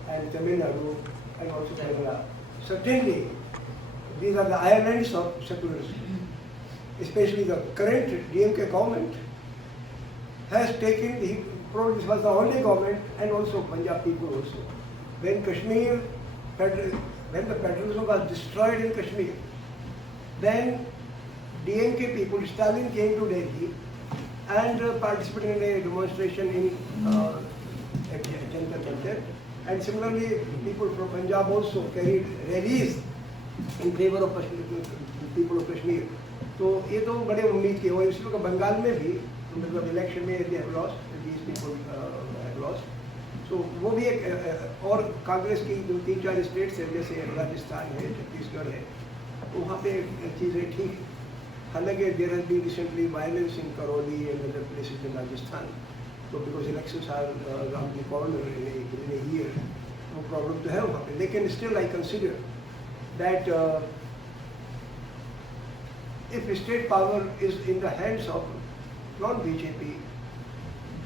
and Tamil Nadu, and also Kerala. Certainly, these are the islands of secularism. Especially the current DMK government has taken the, probably this was the only government, and also Punjab people also. When Kashmir, when the federalism was destroyed in Kashmir, then DMK people, Stalin came to Delhi and participated in a demonstration in Jantar Mantar. And similarly, people from Punjab also carried rallies in favor of people of Kashmir. तो ये तो बड़े उम्मीद के और इसी वक्त बंगाल में भी मतलब इलेक्शन में they have lost, these people have lost. So वो भी एक और कांग्रेस की दो तीन चार स्टेट्स हैं जैसे राजस्थान है, छत्तीसगढ़ है, तो वहाँ पे चीज़ें ठीक। हालांकि there has been recently violence in Karoli and other places in Rajasthan. So because elections are around the corner in a year, no problem to have वहाँ पे. लेकिन still I consider that if state power is in the hands of non-BJP,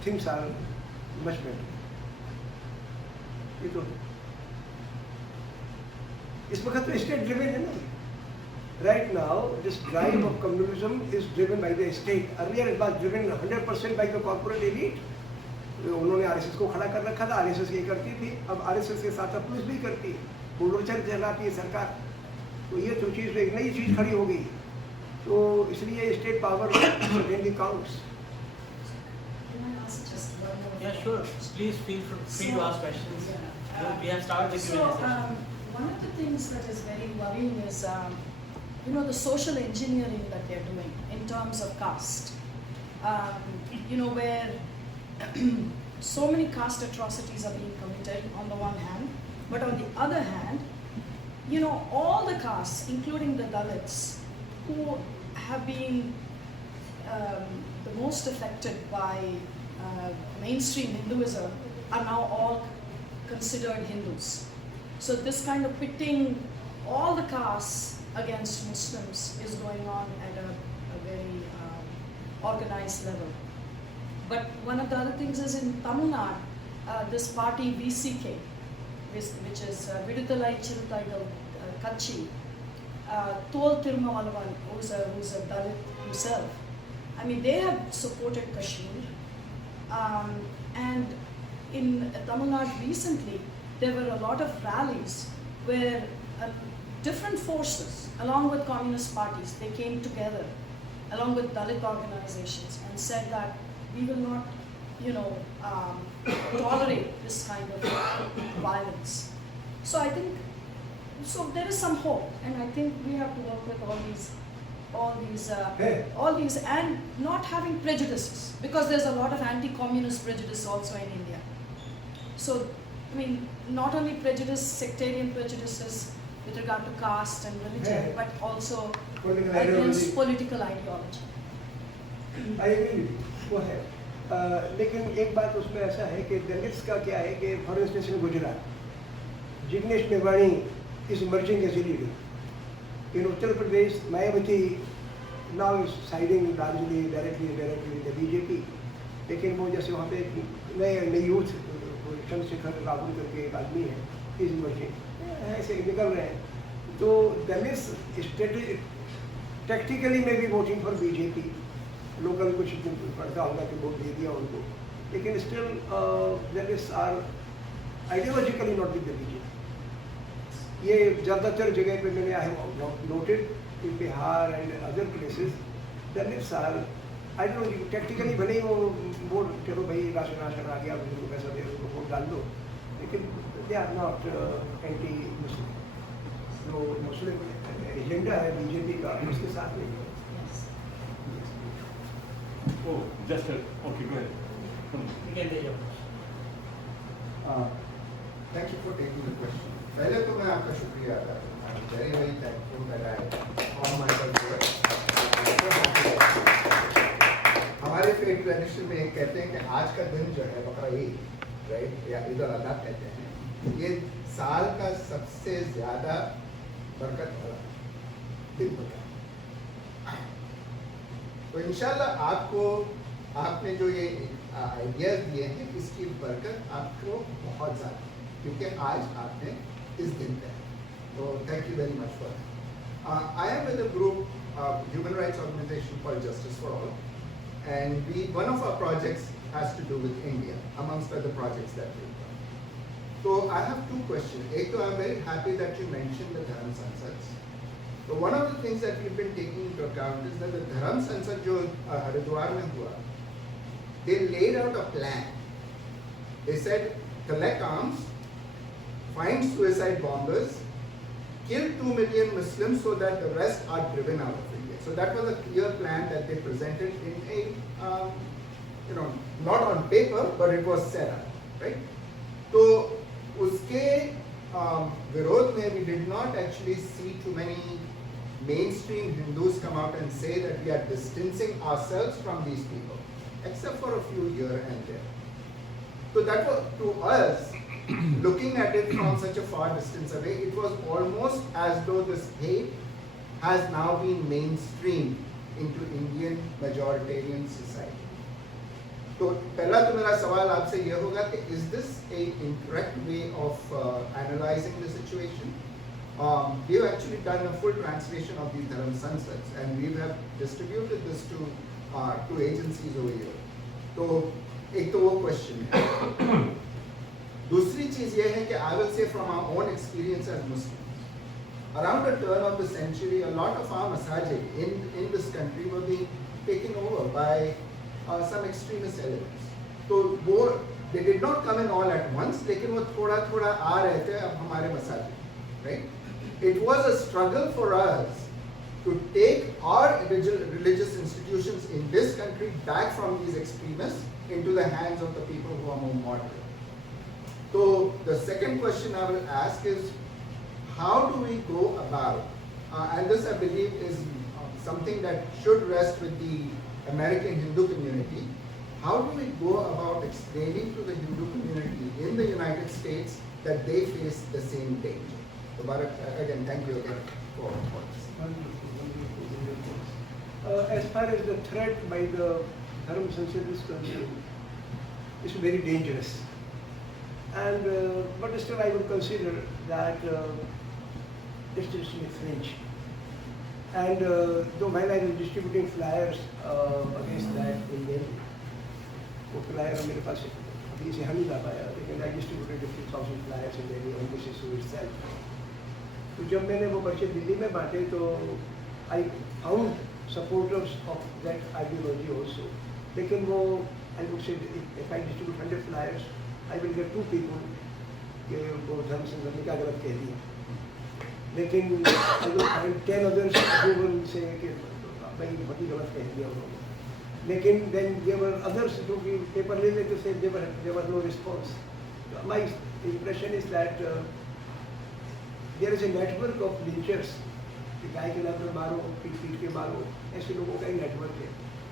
things are much better. ये तो इस वक्त तो state driven है ना. Right now, this drive of communalism is driven by the state. Earlier it was driven 100% by the corporate elite. उन्होंने RSS को खड़ा कर रखा था, आरएसएस ये करती थी, अब आरएसएस के साथ पुलिस भी करती है, बुलडोजर चलाती है सरकार, तो ये तो चीज़ एक नई चीज़ खड़ी हो गई, तो इसलिए state power certainly counts. Can I ask just one more? Yeah, sure. Please feel free to ask questions. We have started the Q&A So, session. one of the things that is very worrying is, you know, the social engineering that they're doing in terms of caste. You know, where so many caste atrocities are being committed on the one hand, but on the other hand, you know, all the castes, including the Dalits, who have been the most affected by mainstream Hinduism, are now all considered Hindus. So this kind of pitting all the castes against Muslims is going on at a very organized level. But one of the other things is in Tamil Nadu, this party VKT, which is Viduthalai Chirutaigal Kachi, Tol Tirumalavan, who's a Dalit himself. I mean, they have supported Kashmir. And in Tamil Nadu recently, there were a lot of rallies where different forces, along with communist parties, they came together, along with Dalit organizations, and said that we will not, you know, tolerate this kind of violence. So I think, so there is some hope, and I think we have to work with all these, and not having prejudices, because there's a lot of anti-communist prejudice also in India. So, I mean, not only prejudice, sectarian prejudices with regard to caste and religion, but also against political ideology. I agree, वो है, लेकिन एक बात उसमें ऐसा है कि Dalits का क्या है कि for instance in Gujarat Jignesh Mevani is emerging as a leader. In Uttar Pradesh, Mayawati now is siding largely directly with the BJP. लेकिन वो जैसे वहाँ पे नए यूथ चंद्रशेखर राहुल करके एक आदमी है, इज इमर्जिंग, ऐसे निकल रहे हैं. तो दलित्स टैक्टिकली में भी वोटिंग फॉर बीजेपी, लोकल कुछ पड़ता होगा कि वोट दे दिया उनको, लेकिन still Dalits are ideologically not with the BJP. ये ज़्यादातर जगह पे मैंने I have noted in Bihar and other places Dalits are ideology tactically भले ही वो वोट चलो भाई राशन आ गया उनको पैसा दे उनको वोट डाल दो, लेकिन they are not anti Muslim. जो मुस्लिम एजेंडा है बीजेपी का उसके साथ नहीं है. Oh, just okay, go ahead. You can take your question. Thank you for taking the question. पहले तो मैं आपका शुक्रिया अदा करता हूँ. Very very thankful that I found myself here. हमारे फेथ ट्रेडिशन में एक कहते हैं कि आज का दिन जो है बकरा ईद, राइट, या ईद अल अज़हा कहते हैं, ये साल का सबसे ज्यादा बरकत वाला दिन होता है. तो इंशाल्लाह आपने जो ये आइडियाज दिए हैं इसकी बरकत आपको बहुत ज़्यादा, क्योंकि आज आपने इस दिन पे. तो thank you very much for that. I am with a group human rights organization for justice for all, and one of our projects has to do with India amongst other projects that we've done. So I have two questions. Ek to I'm very happy that you mentioned the Dharam Sansad. So one of the things that we've been taking into account is that the Dharam Sansad jo Haridwar mein hua, they laid out a plan. They said collect arms, find suicide bombers, kill 2 million Muslims so that the rest are driven out of India. So that was a clear plan that they presented in a, not on paper, but it was set up, right? So uske virodh mein we did not actually see too many mainstream Hindus come out and say that we are distancing ourselves from these people, except for a few here and there. So that was, to us, looking at it from such a far distance away, it was almost as though this hate has now been mainstreamed into Indian majoritarian society. तो पहला तो मेरा सवाल आपसे ये होगा कि is this a incorrect way of analyzing the situation? We have actually done a full translation of these Dharam Sansads and we have distributed this to two agencies over here. तो एक तो वो question है. दूसरी चीज ये है कि I will say from our own experience as Muslims, around the turn of the century, a lot of our masajid in this country were being taken over by some extremist elements. So they did not come in all at once, लेकिन वो थोड़ा थोड़ा आ रहे थे अब हमारे masajid, right? It was a struggle for us to take our religious institutions in this country back from these extremists into the hands of the people who are more moderate. So the second question I will ask is, how do we go about, and this I believe is something that should rest with the American Hindu community, how do we go about explaining to the Hindu community in the United States that they face the same danger? So Bharat, again, thank you again for this. As far as the threat by the Dharam Sansad is concerned, it's very dangerous. And but still I would consider that it's just a fringe. And though while I was distributing flyers against that in Delhi, वो flyer मेरे पास अभी से हम ही ला पाया, लेकिन I distributed 50,000 flyers in Delhi on this issue itself. तो जब मैंने वो पर्चे दिल्ली में बांटे तो I found supporters of that ideology also. लेकिन वो I would say if I distribute 100 flyers, I will get 2 people कि वो धर्म संगठन का गलत कह दिया. लेकिन I will find 10 others who will say कि भाई बहुत ही गलत कह दिया उन्होंने. लेकिन then there were others जो कि पेपर ले लेते थे, there was no response. My impression is that there is a network of lynchers. कि गाय के नाम पर मारो, पीट के मारो, ऐसे लोगों का ही नेटवर्क है.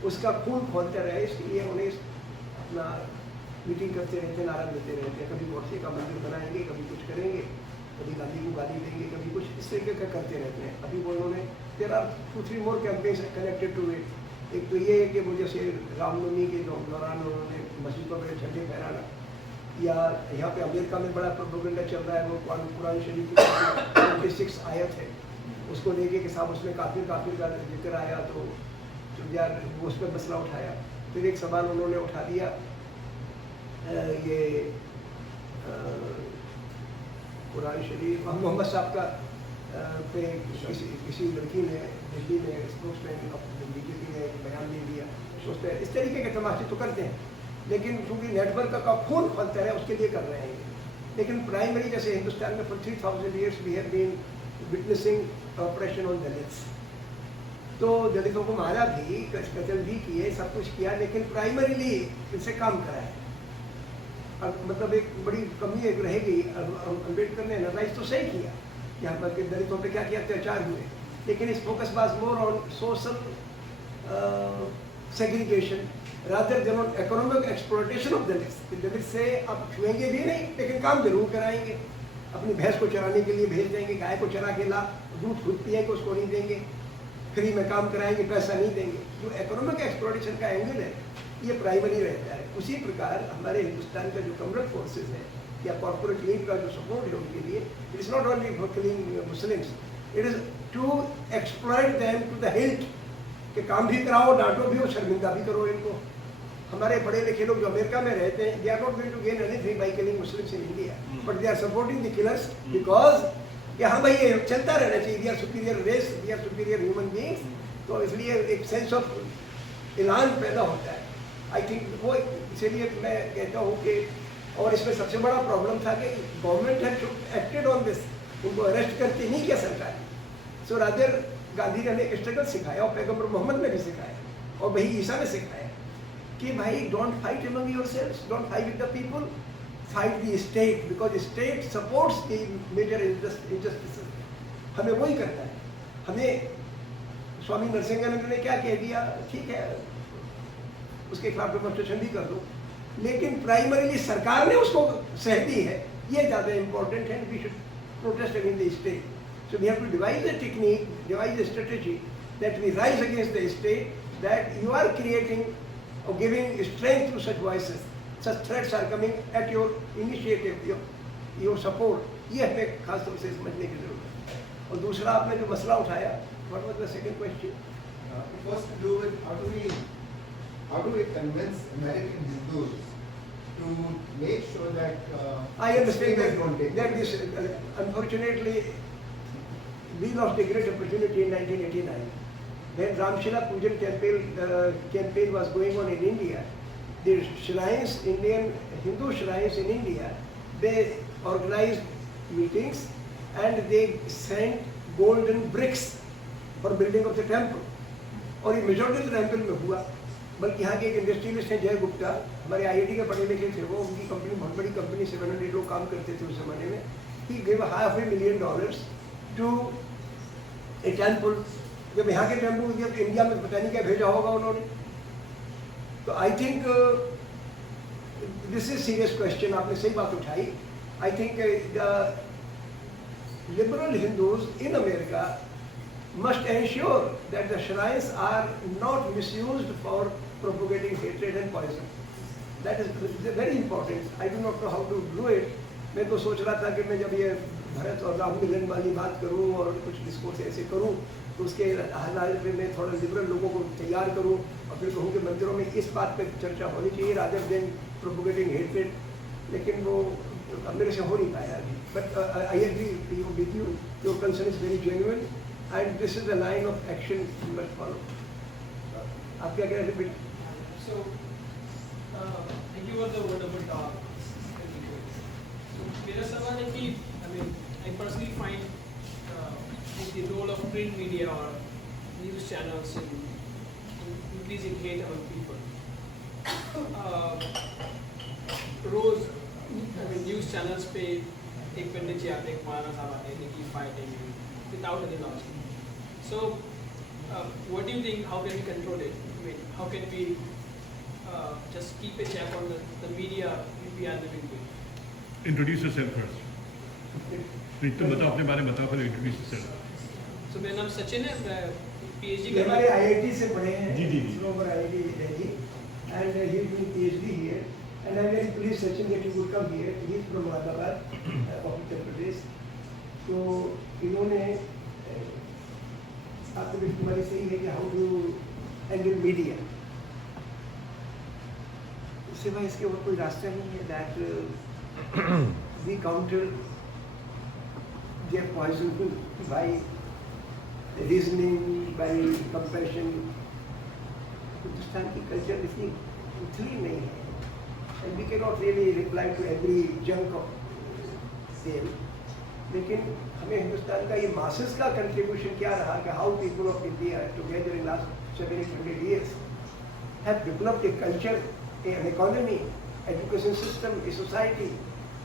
उसका खून खोलता रहे, इसलिए उन्हें अपना मीटिंग करते रहते, नारा देते रहते हैं. कभी मोर्चे का मंदिर बनाएंगे, कभी कुछ करेंगे. कभी गांधी को गाली देंगे, कभी कुछ इस तरीके का करते रहते हैं। अभी वो उन्होंने there are 2-3 more campaigns connected to it. एक तो ये है कि मुझे से रामनवमी के दौरान उन्होंने मस्जिदों में झंडे फहराना, या यहाँ पे अमेरिका में बड़ा प्रोपेगेंडा चल रहा है, वो कुरान शरीफ की 26 आयत है, उसको लेके कि साहब उसमें काफिर का जिक्र आया, तो यार वो उस पर मसला उठाया। फिर एक सवाल उन्होंने उठा दिया, ये कुरान शरीफ मोहम्मद साहब का पे किसी लड़की ने दिल्ली में स्पोक्समैन बीजेपी ने बयान दे दिया, सोचते हैं इस तरीके के तमाशे तो करते हैं, लेकिन क्योंकि नेटवर्क का खून खोलता है उसके लिए कर रहे हैं। लेकिन प्राइमरी जैसे हिंदुस्तान में for 3000 years we have been witnessing oppression on Dalits, तो दलितों को मारा भी, कत्ल भी किए, सब कुछ किया, लेकिन प्राइमरीली इनसे काम कराया। अब मतलब एक बड़ी कमी एक रहेगी, अम्बेडकर ने एनालाइज तो सही किया कि यहाँ पर दलितों पे क्या क्या अत्याचार हुए, लेकिन इस focus was more on social segregation rather than on economic exploitation of Dalits. Dalit से आप छुएंगे भी नहीं, लेकिन काम जरूर कराएंगे, अपनी भैंस को चराने के लिए भेज देंगे, गाय को चरा के ला, दूध खुद पिएंगे, उसको नहीं देंगे, फ्री में काम कराएंगे, पैसा नहीं देंगे। जो इकोनॉमिक एक्सप्लॉयटेशन का एंगल है ये प्राइमरी रहता है। उसी प्रकार हमारे हिंदुस्तान का जो कम्युनल फोर्सेज है या कॉर्पोरेट लीग का जो सपोर्ट है उनके लिए, it is not only for killing Muslims, it is to exploit them to the hilt, कि काम भी कराओ, डांटो भी और शर्मिंदा भी करो इनको। हमारे पढ़े लिखे लोग जो अमेरिका में रहते हैं, they are not going to gain anything by killing Muslims in India, but they are supporting the killers because यहाँ भाई ये चलता रहना चाहिए, we are superior race, we are superior human beings. तो इसलिए एक सेंस ऑफ ऐलान पैदा होता है। आई थिंक वो इसीलिए मैं कहता हूँ कि, और इसमें सबसे बड़ा प्रॉब्लम था कि government had acted on this, उनको अरेस्ट करके नहीं किया सरकार। सो रादर गांधी ने एक स्ट्रगल सिखाया, और पैगम्बर मोहम्मद ने भी सिखाया, और भाई ईसा ने सिखाया कि भाई don't fight among yourselves, don't fight with the people, fight the state, because state supports the major injustices. हमें वही करना है। हमें स्वामी नरसिंहानंद ने क्या कह दिया, ठीक है उसके खिलाफ डेमोन्स्ट्रेशन भी कर दो, लेकिन प्राइमरीली सरकार ने उसको सह दी है, ये ज़्यादा इंपॉर्टेंट है। We should protest against the state. So we have to devise a technique, devise a strategy that we rise against the state, that you are creating or giving strength to such voices. Such threats are coming at your initiative, your support. ये हमें खास तौर से समझने की जरूरत है। और दूसरा आपने जो मसला उठाया, what was the second question? It was to do with how do we convince American Hindus to make sure that I understand don't take that this unfortunately we lost a great opportunity in 1989 when Ramshila Pujan campaign was going on in India. The shrines, Indian Hindu shrines in India, they organized meetings and they sent golden bricks for building of the temple. और ये majority temple में हुआ, बल्कि यहाँ के एक industrialist हैं जय गुप्ता, हमारे IIT के पढ़े लिखे थे वो, उनकी कंपनी बहुत बड़ी कंपनी, 700 लोग काम करते थे उस जमाने में। He gave $500,000 to a temple। जब यहाँ के टेम्पल दिया तो इंडिया में पता नहीं क्या भेजा होगा उन्होंने। तो I think this is serious question, आपने सही बात उठाई। I think the liberal Hindus in America must ensure that the shrines are not misused for propagating hatred and poison. That is very important. I do not know how to do it. मैं तो सोच रहा था कि मैं जब ये भरत और राम मिलन वाली बात करूं और कुछ डिस्कोर्स ऐसे करूं, तो उसके हालात में मैं थोड़ा लिबरल लोगों को तैयार करूं और फिर कहूं कि मंदिरों में इस बात पे चर्चा होनी चाहिए रादर देन प्रोपोगेटिंग हेट्रेड। लेकिन वो मेरे से हो नहीं पाया अभी। But I agree with you, your concern is very genuine and this is the line of action we must follow. आप क्या कह रहे थे बेटा? So, thank you for the wonderful talk. So, मेरा सवाल है कि I personally find the role of print media or news channels in increasing hate among people. Rose news channels पे एक पंडित जी आते हैं, एक मौलाना साहब आते हैं, की fighting without any logic. So, what do you think? How can we control it? I mean, how can we just keep a check on the media we are living with? Introduce yourself first. तुम बताओ अपने बारे में बताओ फिर introduce कर। तो मेरा नाम सचिन है, मैं PhD ये कर रहा हमारे हूँ। IIT से पढ़े हैं। जी, जी, जी। From IIT Delhi, and he is doing PhD here. And I'm very pleased, Sachin, that you would come here. He is from Ahmedabad, of Uttar Pradesh. तो इन्होंने आपको भी तुम्हारी सही है कि हाउ टू हैंडल मीडिया। इससे भाई इसके और कोई रास्ता नहीं है that we counter their poison by reasoning, by compassion. Hindustan की कल्चर इतनी उथली नहीं है, and we cannot really reply to every junk of them. लेकिन हमें हिंदुस्तान का ये मासेस का कंट्रीब्यूशन क्या रहा कि how people of India together in last 700-800 years have developed a culture, an economy, education system, a society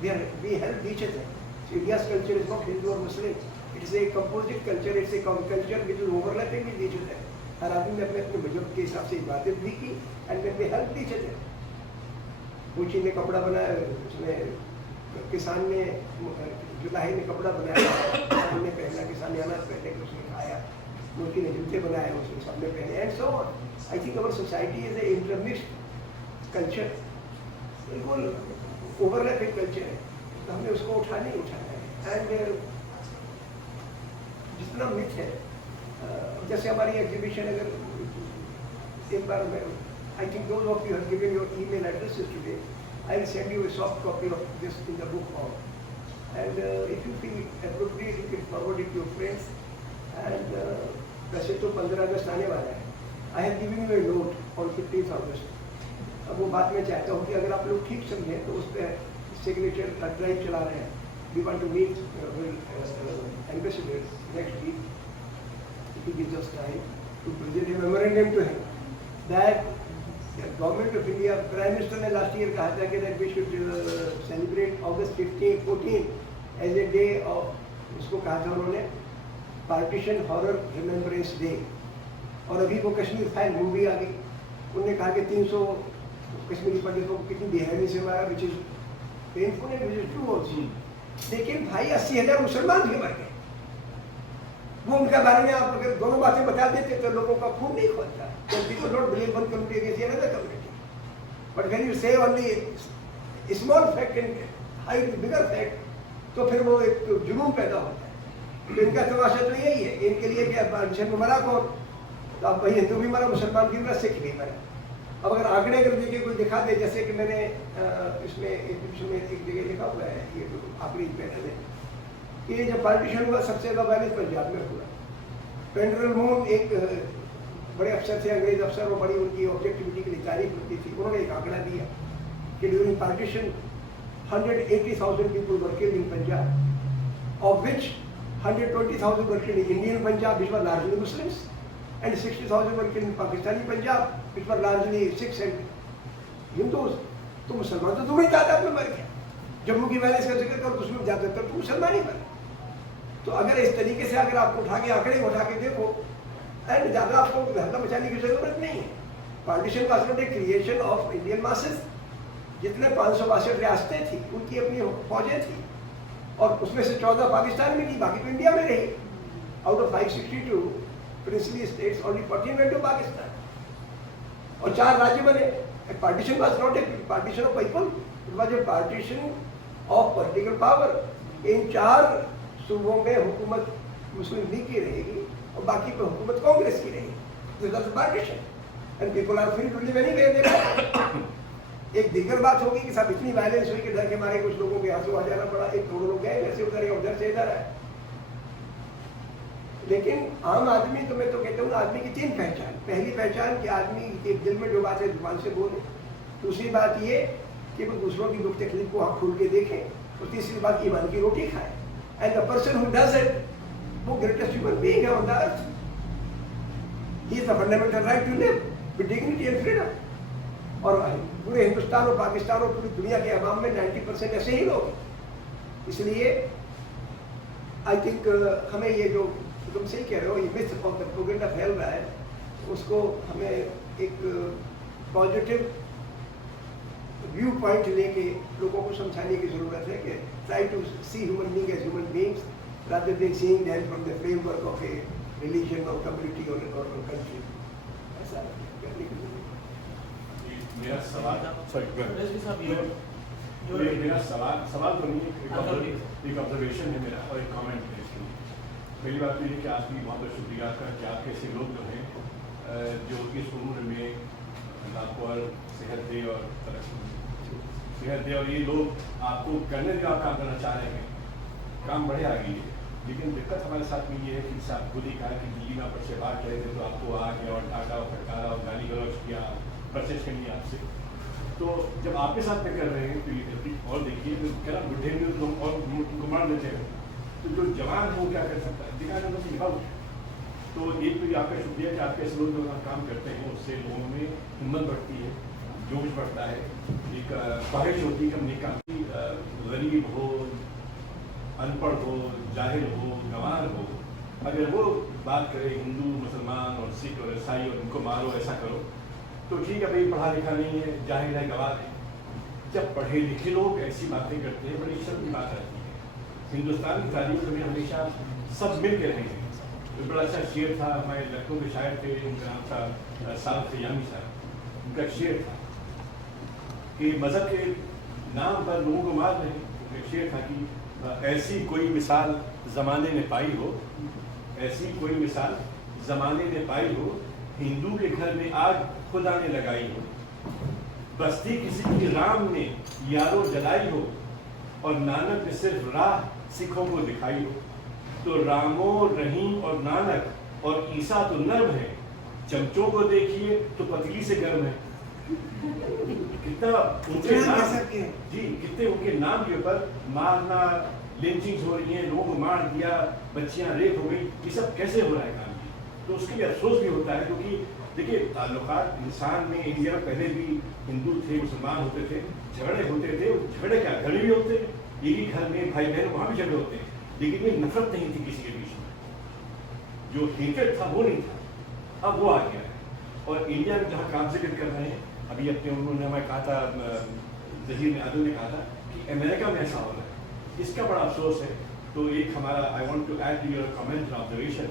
where we help each other. So India's culture is not Hindu or Muslim. It is a composite culture. It's a culture which is overlapping with each other. हर आदमी ने अपने अपने मजहब के हिसाब से इबादत भी की and when we help each other. पूछी ने कपड़ा बनाया, उसने किसान ने जुलाही ने कपड़ा बनाया, किसान ने पहना, किसान ने अनाज पहने के उसने खाया, मुल्की ने जूते बनाए, उसने सबने पहने, and so on. I think our society is a intermixed culture. बिल्कुल overlapping culture है, तो हमें उसको उठाना ही उठाना है। And जितना मिथ है, जैसे हमारी एग्जीबिशन अगर एक बार मैं I think those of you have given your email addresses today. I will send you a soft copy of this in the book form. And if you feel appropriate, you can forward it to your friends. And वैसे तो 15 अगस्त आने वाला है. I have given you a note on 15th August. अब वो बात में चाहता हूँ कि अगर आप लोग ठीक समझें तो उस पर सिग्नेचर ड्राइव चला रहे हैं. We want to meet ambassadors next week. If he gives us time to present a memorandum to him that the government of India, Prime Minister ने last year कहा था कि that we should celebrate August 14 as a day of, उसको कहा था उन्होंने Partition Horror Remembrance Day. और अभी वो कश्मीर फाइल मूवी आ गई, उन्होंने कहा कि 300 कश्मीरी पंडितों को कितनी बेहमी से मारा, which is painful and which is true also. लेकिन भाई 80,000 मुसलमान भी मर गए। वो उनके बारे में आप अगर दोनों बातें बता देते तो लोगों का खून नहीं खोलता। People don't believe one community against another community. But when you say only a small fact and hide the bigger fact, तो फिर वो एक जुनून पैदा होता है। तो इनका तमाशा तो यही है, इनके लिए क्या पार्टीशन में मरा कौन? तो अब भाई हिंदू भी मरा, मुसलमान भी मरा, सिख भी मरा। अब अगर आंकड़े अगर देखिए कोई दिखा दे, जैसे कि मैंने इसमें एक जगह लिखा हुआ है, ये आखिरी पैनल है कि जब पार्टीशन हुआ सबसे ज़्यादा वायलेंस पंजाब में हुआ। पेंड्रल मून एक बड़े अफसर थे, अंग्रेज अफसर, वो बड़ी उनकी ऑब्जेक्टिविटी की तारीफ होती थी। उन्होंने एक आंकड़ा दिया कि during partition 180,000 people were killed in Punjab, of which 120,000 were killed in Indian Punjab, which were largely Muslims, and 60,000 were killed in Pakistani Punjab, which were largely Sikhs and Hindus. तो मुसलमान तो दूसरी तादाद में मर गए। जम्मू की वायलेंस का जिक्र करो, उसमें ज़्यादातर तो मुसलमान ही मरे। तो अगर इस तरीके से अगर आप उठा के आंकड़े उठा के देखो, एंड ज़्यादा आपको हल्ला मचाने की जरूरत नहीं है। Partition was not a creation of Indian masses. जितने 562 रियासतें थी, उनकी अपनी फौजें थी, और उसमें से 14 पाकिस्तान में थी, बाकी तो इंडिया में रही। Out of 562 princely states, only 14 went to Pakistan. और 4 राज्य बने। Partition was not a partition of people, it was a partition of political power. इन 4 सूबों में हुकूमत मुस्लिम लीग की रहेगी और बाकी पे हुकूमत कांग्रेस की रहेगी। This was a partition, and people are free to live anywhere they want. एक दीगर बात होगी कि साहब इतनी वायलेंस हुई कि डर के मारे कुछ लोगों के आंसू आ जाना पड़ा, 1 करोड़ लोग गए वैसे उधर या उधर से इधर आए। लेकिन आम आदमी तो मैं तो कहता हूँ आदमी की 3 पहचान। पहली पहचान कि आदमी के दिल में जो बात है जुबान से बोले। दूसरी बात ये कि वो दूसरों की दुख तकलीफ को आँख खोल के देखे। और तीसरी बात ईमान की रोटी खाए। And the person who does it, वो ग्रेटेस्ट ह्यूमन बीइंग है on the earth. He is the fundamental right to live with dignity and freedom. और पूरे हिंदुस्तान और पाकिस्तान और पूरी दुनिया के अवाम में 90% ऐसे ही लोग। इसलिए आई थिंक हमें ये जो तुम सही कह रहे हो, ये मिथ ऑफ द प्रोपेगेंडा फैल रहा है, उसको हमें एक पॉजिटिव व्यू पॉइंट लेके लोगों को समझाने की ज़रूरत है कि try to see human being as human beings rather than seeing them from the framework of a religion or community or country. ऐसा करने की जरूरत है। मेरा सवाल सॉरी रजवी साहब, ये मेरा सवाल तो नहीं है, एक ऑब्जर्वेशन है मेरा और एक कमेंट है इसके लिए। पहली बात तो ये कि आपकी बहुत बहुत शुक्रिया आपका कि आप ऐसे लोग जो हैं जो इस उम्र में अल्लाह को और सेहत दे और सेहत दे, और ये लोग आपको करने जो आप काम करना चाह रहे हैं, काम बढ़े आगे। लेकिन दिक्कत हमारे साथ में ये है कि जैसे आप खुद ही कहा कि दिल्ली में आप से बात करे थे तो आपको आ गया और डांटा और फटकारा और गाली गलौज किया, परचेज कर लिया आपसे। तो जब आपके साथ में कर रहे हैं तो ये और देखिए तो कह रहा बुढ़े में तो और उनको मार देते हैं, तो जो जवान है वो क्या कर सकता है, दिखा तो एक तो आपका शुक्रिया कि आपके ऐसे लोग जो काम करते हैं उससे लोगों में हिम्मत बढ़ती है, जोश बढ़ता है, एक ख्वाहिश होती है कि हमने काम गरीब हो, अनपढ़ हो, जाहिल हो, गंवार हो, अगर वो बात करे हिंदू मुसलमान और सिख और ईसाई और उनको मारो ऐसा करो तो ठीक है भाई, पढ़ा लिखा नहीं है, जाहिल है, गंवार है। जब पढ़े लिखे लोग ऐसी बातें करते हैं बड़ी शर्म की बात रहती है। हिंदुस्तान की तारीख में हमेशा सब मिल के रहे हैं। तो बड़ा अच्छा शेर था, हमारे लखनऊ के शायर थे, उनका नाम था साहब यामी साहब, उनका शेर था कि मज़हब के नाम पर लोगों को मार रहे हैं। एक शेर था कि ऐसी कोई मिसाल ज़माने ने पाई हो, ऐसी कोई मिसाल ज़माने ने पाई हो, हिंदू के घर में आग खुदा ने लगाई हो, बस्ती किसी की राम ने यारो जलाई हो, और नानक ने सिर्फ राह सिखों को दिखाई हो। तो रामो रहीम और नानक और ईसा तो नर्म है, चमचों को देखिए तो पतली से गर्म है। कितना उनके नाम जी, कितने उनके नाम के ऊपर मारना, लिंचिंग हो रही है, लोगों को मार दिया, बच्चियां रेप हो गई, ये सब कैसे हो रहा है काम? तो उसके लिए अफसोस भी होता है, क्योंकि देखिए ताल्लुकात इंसान में एक जगह पहले भी हिंदू थे, मुसलमान होते थे, झगड़े होते थे, झगड़े क्या घर भी होते हैं, एक ही घर में भाई बहन वहाँ भी झगड़े होते हैं, लेकिन ये नफरत नहीं थी किसी के बीच में, जो हेटेड था वो नहीं था, अब वो आ गया है। और इंडिया में जहाँ काम जिक्र कर रहे हैं, अभी अपने उन्होंने हमें कहा था, जहीर यादव ने कहा था कि अमेरिका में ऐसा हो रहा है, इसका बड़ा अफसोस है। तो एक हमारा I want to add to your comment and observation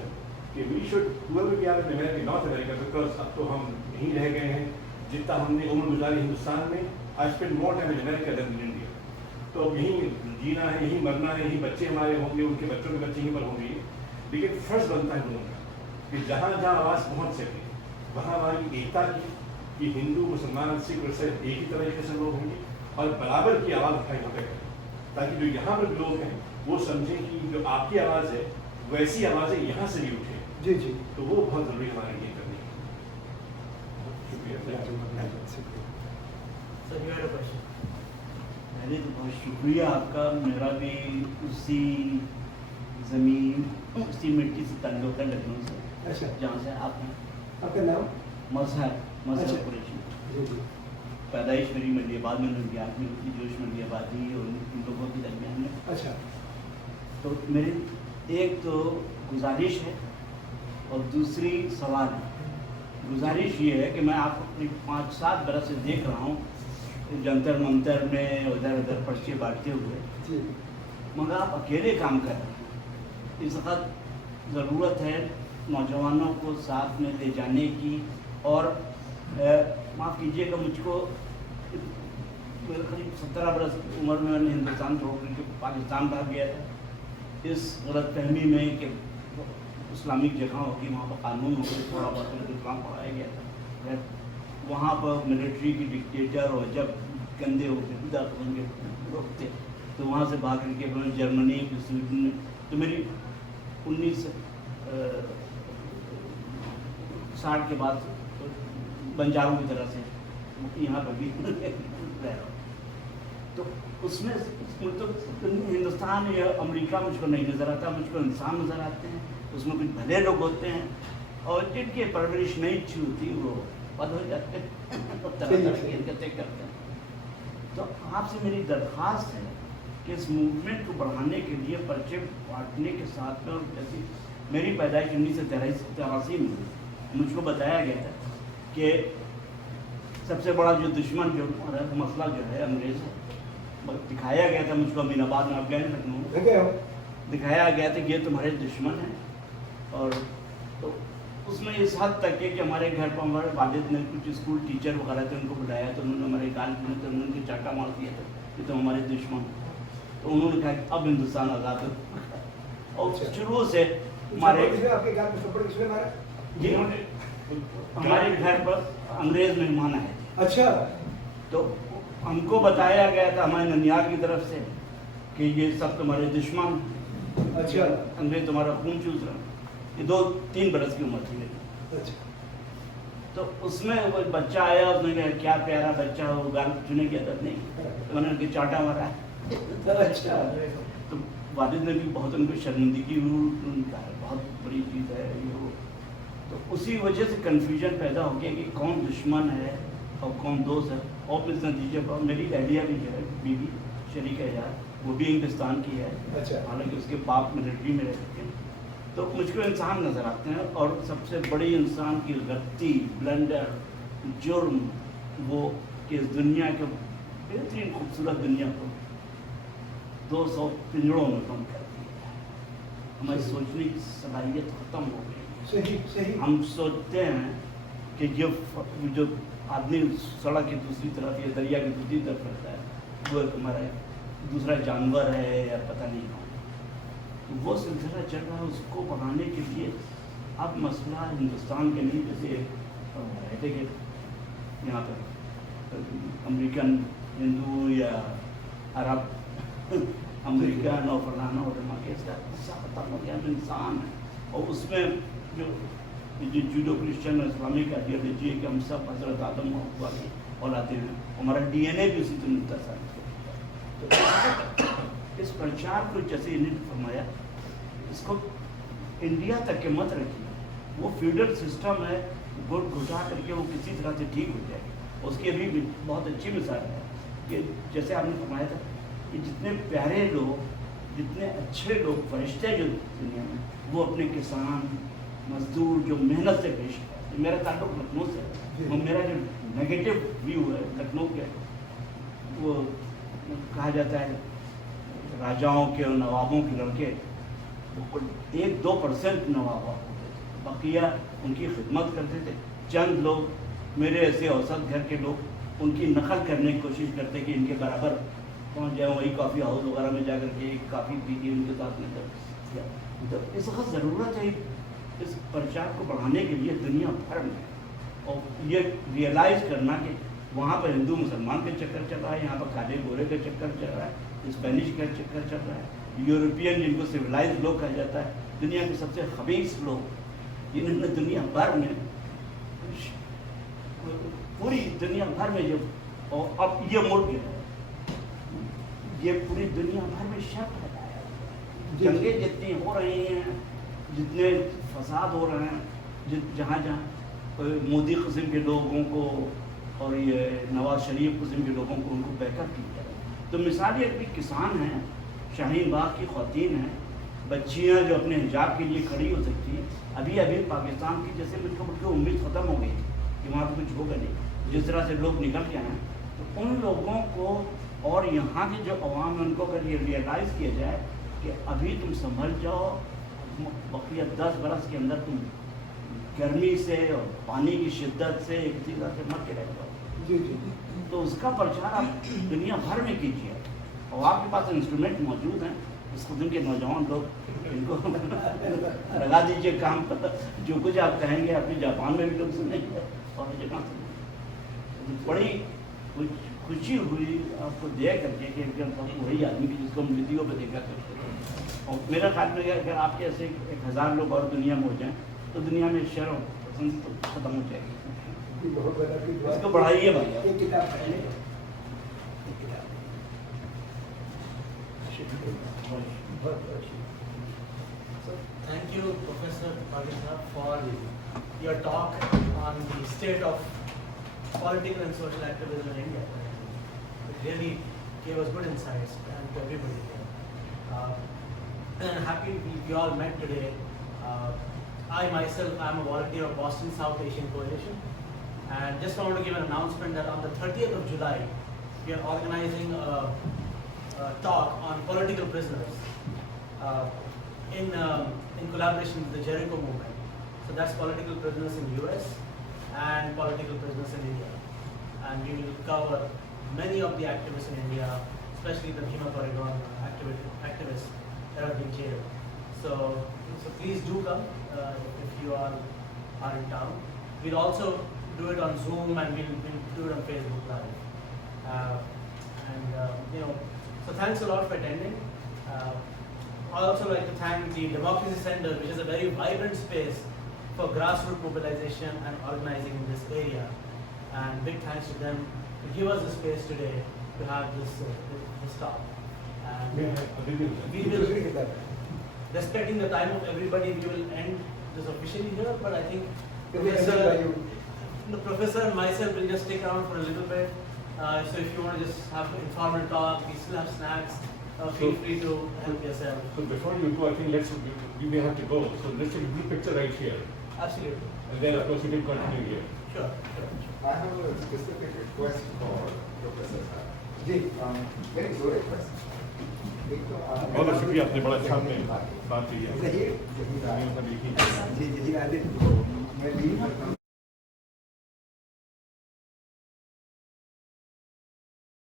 कि we should whoever we are in America, North America, because अब तो हम यहीं रह गए हैं, जितना हमने उम्र गुजारी हिंदुस्तान में, I spend more time in America than in India. तो अब यहीं जीना है, यहीं मरना है, यहीं बच्चे हमारे होंगे, उनके बच्चों के बच्चे यहीं पर होंगे, लेकिन फर्ज बनता है लोगों का कि जहाँ जहाँ आवाज़ पहुँच सके वहाँ हमारी एकता की, कि हिंदू मुसलमान सिख और ईसाई एक ही तरीके से लोग होंगे और बराबर की आवाज़ उठाई होकर करें, ताकि जो यहाँ पर लोग हैं वो समझें कि जो आपकी आवाज़ है वैसी आवाज़ें यहाँ से भी उठे। जी जी, तो वो बहुत ज़रूरी हमारे लिए करनी है। शुक्रिया। Sir, you had a question. पहले तो बहुत शुक्रिया आपका, मेरा भी उसी ज़मीन उसी मिट्टी से ताल्लुक़ है, लखनऊ से, अच्छा, जहाँ से आप हैं। आपका नाम? मजहब अच्छा। कुरैशी, जी जी, पैदाइश मेरी मलियाबाद में हुई, आदमी की जोश मलियाबादी और इन लोगों के दरमियान में। अच्छा, तो मेरी एक तो गुजारिश है और दूसरी सवाल है। गुजारिश ये है कि मैं आपको अपनी 5-7 बरस से देख रहा हूँ जंतर मंतर में उधर उधर पर्चे बांटते हुए, जी, मगर आप अकेले काम कर रहे हैं। इस वक्त ज़रूरत है नौजवानों को साथ में ले जाने की, और माफ़ कीजिएगा मुझको, करीब 17 बरस उम्र में मैंने हिंदुस्तान छोड़ के पाकिस्तान भाग गया था, इस गलतफहमी में कि इस्लामिक जगह होगी, वहाँ पर कानून हो गए, थोड़ा बहुत उनको इस्लाम पढ़ाया गया था। वहाँ पर मिलिट्री की डिक्टेटर और जब गंदे होते खुदा किस्म के लोग थे, तो वहाँ से भाग करके मैं जर्मनी, स्वीडन में, तो मेरी 1960 के बाद बंजारों की तरह से यहाँ पर भी रह रहा हूँ। तो उसमें तो हिंदुस्तान या अमेरिका मुझको नहीं नज़र आता, मुझको इंसान नज़र आते हैं, उसमें कुछ भले लोग होते हैं और जिनकी परवरिश नहीं अच्छी होती वो बद हो जाते हैं, तरह तरह की हरकतें करते हैं। तो आपसे मेरी दरख्वास्त है कि इस मूवमेंट को बढ़ाने के लिए पर्चे बांटने के साथ में, और जैसी मेरी पैदाइश 1983 में हुई, मुझको बताया गया था कि सबसे बड़ा जो दुश्मन जो मसला जो है अंग्रेज़ है, दिखाया गया था मुझको अमीनाबाद में, आप गए हैं लखनऊ, गए हो? दिखाया गया था कि ये तुम्हारे दुश्मन हैं। और तो उसमें इस हद तक है कि हमारे घर पर हमारे वालिद ने कुछ स्कूल टीचर वगैरह थे उनको बुलाया, तो उन्होंने हमारे गाल में तो उन्होंने चाटा मार दिया था कि तुम हमारे दुश्मन हो। तो उन्होंने कहा कि अब हिंदुस्तान आज़ाद हो। और शुरू से हमारे आपके गांव में थप्पड़ किसने मारा? जी हमारे घर पर अंग्रेज मेहमान आए थे, अच्छा, तो हमको बताया गया था हमारे ननियाल की तरफ से कि ये सब तुम्हारे दुश्मन, अच्छा, अंग्रेज तुम्हारा खून चूस रहा है। ये 2-3 बरस की उम्र थी मेरी। अच्छा, तो उसमें वो बच्चा आया, उसने कहा क्या प्यारा बच्चा हो, गाल छूने की आदत नहीं, तो मैंने उनके चाटा मारा। अच्छा, तो वालिद ने भी बहुत उनको शर्मिंदगी हुई, उनका बहुत बड़ी चीज़ है ये वो। तो उसी वजह से कन्फ्यूजन पैदा हो गया कि कौन दुश्मन है और कौन दोस्त है। और इस नतीजे पर मेरी डैडिया भी जो है बीवी शरीक है, वो भी हिंदुस्तान की है, अच्छा, हालांकि उसके बाप मिलिट्री में रहते हैं। तो मुझको इंसान नज़र आते हैं, और सबसे बड़ी इंसान की गलती, ब्लंडर, जुर्म वो कि इस दुनिया के बेहतरीन खूबसूरत दुनिया को 200 पिंजड़ों में बंद कर दिया। हमारी सोचने की सलाहियत ख़त्म हो गई। सही सही। हम सोचते हैं कि जो आदमी सड़क की दूसरी तरफ या दरिया की दूसरी तरफ रहता है वो हमारा दूसरा जानवर है या पता नहीं कौन। तो वो सिलसिला चल रहा है, उसको बढ़ाने के लिए अब मसला हिंदुस्तान के नहीं, जैसे रहते कि यहाँ पर अमेरिकन हिंदू या अरब अमेरिकन और फलाना और के इसका खत्म हो गया। हम इंसान है, और उसमें जो जूडो क्रिश्चियन और इस्लामिक आइडियोलॉजी है कि हम सब हजरत आदम और आते हैं, हमारा DNA भी उसी से मिलता है। तो इस प्रचार को जैसे इन्होंने फरमाया, इसको इंडिया तक के मत रखिए। वो फ्यूडल सिस्टम है, घुटा करके वो किसी तरह से ठीक हो जाए। उसकी अभी भी बहुत अच्छी मिसाल है कि जैसे आपने फरमाया था कि जितने प्यारे लोग, जितने अच्छे लोग, फरिश्ते जो दुनिया में, वो अपने किसान मजदूर जो मेहनत से पेश है। मेरा ताल्लुक लखनऊ से है, वो मेरा जो नेगेटिव व्यू है लखनऊ के, वो कहा जाता है राजाओं के और नवाबों के लड़के वो 1-2% नवाब होते थे, बकिया उनकी खिदमत करते थे। चंद लोग मेरे ऐसे औसत घर के लोग उनकी नकल करने की कोशिश करते कि इनके बराबर पहुंच जाए, वही कॉफ़ी हाउस वगैरह में जाकर के कॉफ़ी पी के उनके साथ में। तो इस वक्त ज़रूरत है इस प्रचार को बढ़ाने के लिए दुनिया भर में, और ये रियलाइज़ करना कि वहाँ पर हिंदू मुसलमान का चक्कर चल रहा है, यहाँ पर काले गोरे का चक्कर चल रहा है, स्पेनिश का चक्कर चल रहा है, यूरोपियन जिनको सिविलाइज लोग कहा जाता है, दुनिया के सबसे खबीस लोग, जिन्होंने दुनिया भर में, पूरी दुनिया भर में जो, और अब ये मुल्क ये पूरी दुनिया भर में शक फैलाया, जंगें जितनी हो रही हैं, जितने फसाद हो रहे हैं, जहाँ मोदी किस्म के लोगों को और ये नवाज शरीफ किस्म के लोगों को उनको बैकअप किया जाए। तो मिसाल ये भी किसान हैं, शाहीन बाग की ख़वातीन हैं, बच्चियाँ जो अपने हिजाब के लिए खड़ी हो सकती हैं। अभी अभी पाकिस्तान की जैसे मुझको उम्मीद ख़त्म हो गई कि वहाँ पर कुछ होगा नहीं, जिस तरह से लोग निकल के आए, तो उन लोगों को और यहाँ के जो अवाम है उनको अगर ये रियलाइज़ किया जाए कि अभी तुम संभल जाओ, बकिया 10 बरस के अंदर तुम गर्मी से और पानी की शिद्दत से किसी तरह से मर के रह जाओ। जी जी। तो उसका प्रचार आप दुनिया भर में कीजिए, और आपके पास इंस्ट्रूमेंट मौजूद हैं, इस किस्म के नौजवान लोग इनको लगा दीजिए काम पर। जो कुछ आप कहेंगे अपने जापान में भी लोग सुनेंगे और हर जगह सुनेंगे। तो बड़ी खुशी हुई आपको देख करके कि एकदम वही आदमी की जिसको हम वीडियो पर देखा करते थे। और मेरा ख्याल में अगर आपके ऐसे 1000 लोग और दुनिया में हो जाएं तो दुनिया में शर्म पसंद तो खत्म हो जाएगी। बहुत बड़ा इसको बढ़ाइए भाई आप। एक किताब पढ़ने, एक किताब So, thank you, Professor Pavitra, for your talk on the state of political and social activism in India. It really gave us good insights and to everybody here. And I'm happy we all met today. I myself am a volunteer of Boston South Asian Coalition, and just wanted to give an announcement that on the 30th of July, we are organizing a talk on political prisoners in collaboration with the Jericho movement. So that's political prisoners in US and political prisoners in India. And we will cover many of the activists in India, especially the Bhima Koregaon activists that have been jailed. So please do come if you are in town. We'll also do it on Zoom and we'll do it on Facebook Live. So thanks a lot for attending. I'd also like to thank the Democracy Center, which is a very vibrant space for grassroots mobilization and organizing in this area. And big thanks to them to give us the space today to have this talk. And we will, respecting the time of everybody, we will end this officially here, but I think the professor and myself will just stick around for a little bit. So if you want to just have an informal talk, we still have snacks. Feel free to help yourself. So before you go, I think we may have to go. So let's take a group picture right here. Absolutely. And then of course we can continue here. Sure. I have a specific request for Professor Sir. Very good request. बहुत शुक्रिया आपने बड़ा अच्छा आपने बात की है। Zahir? मैं Zahir, I didn't. मैं लीव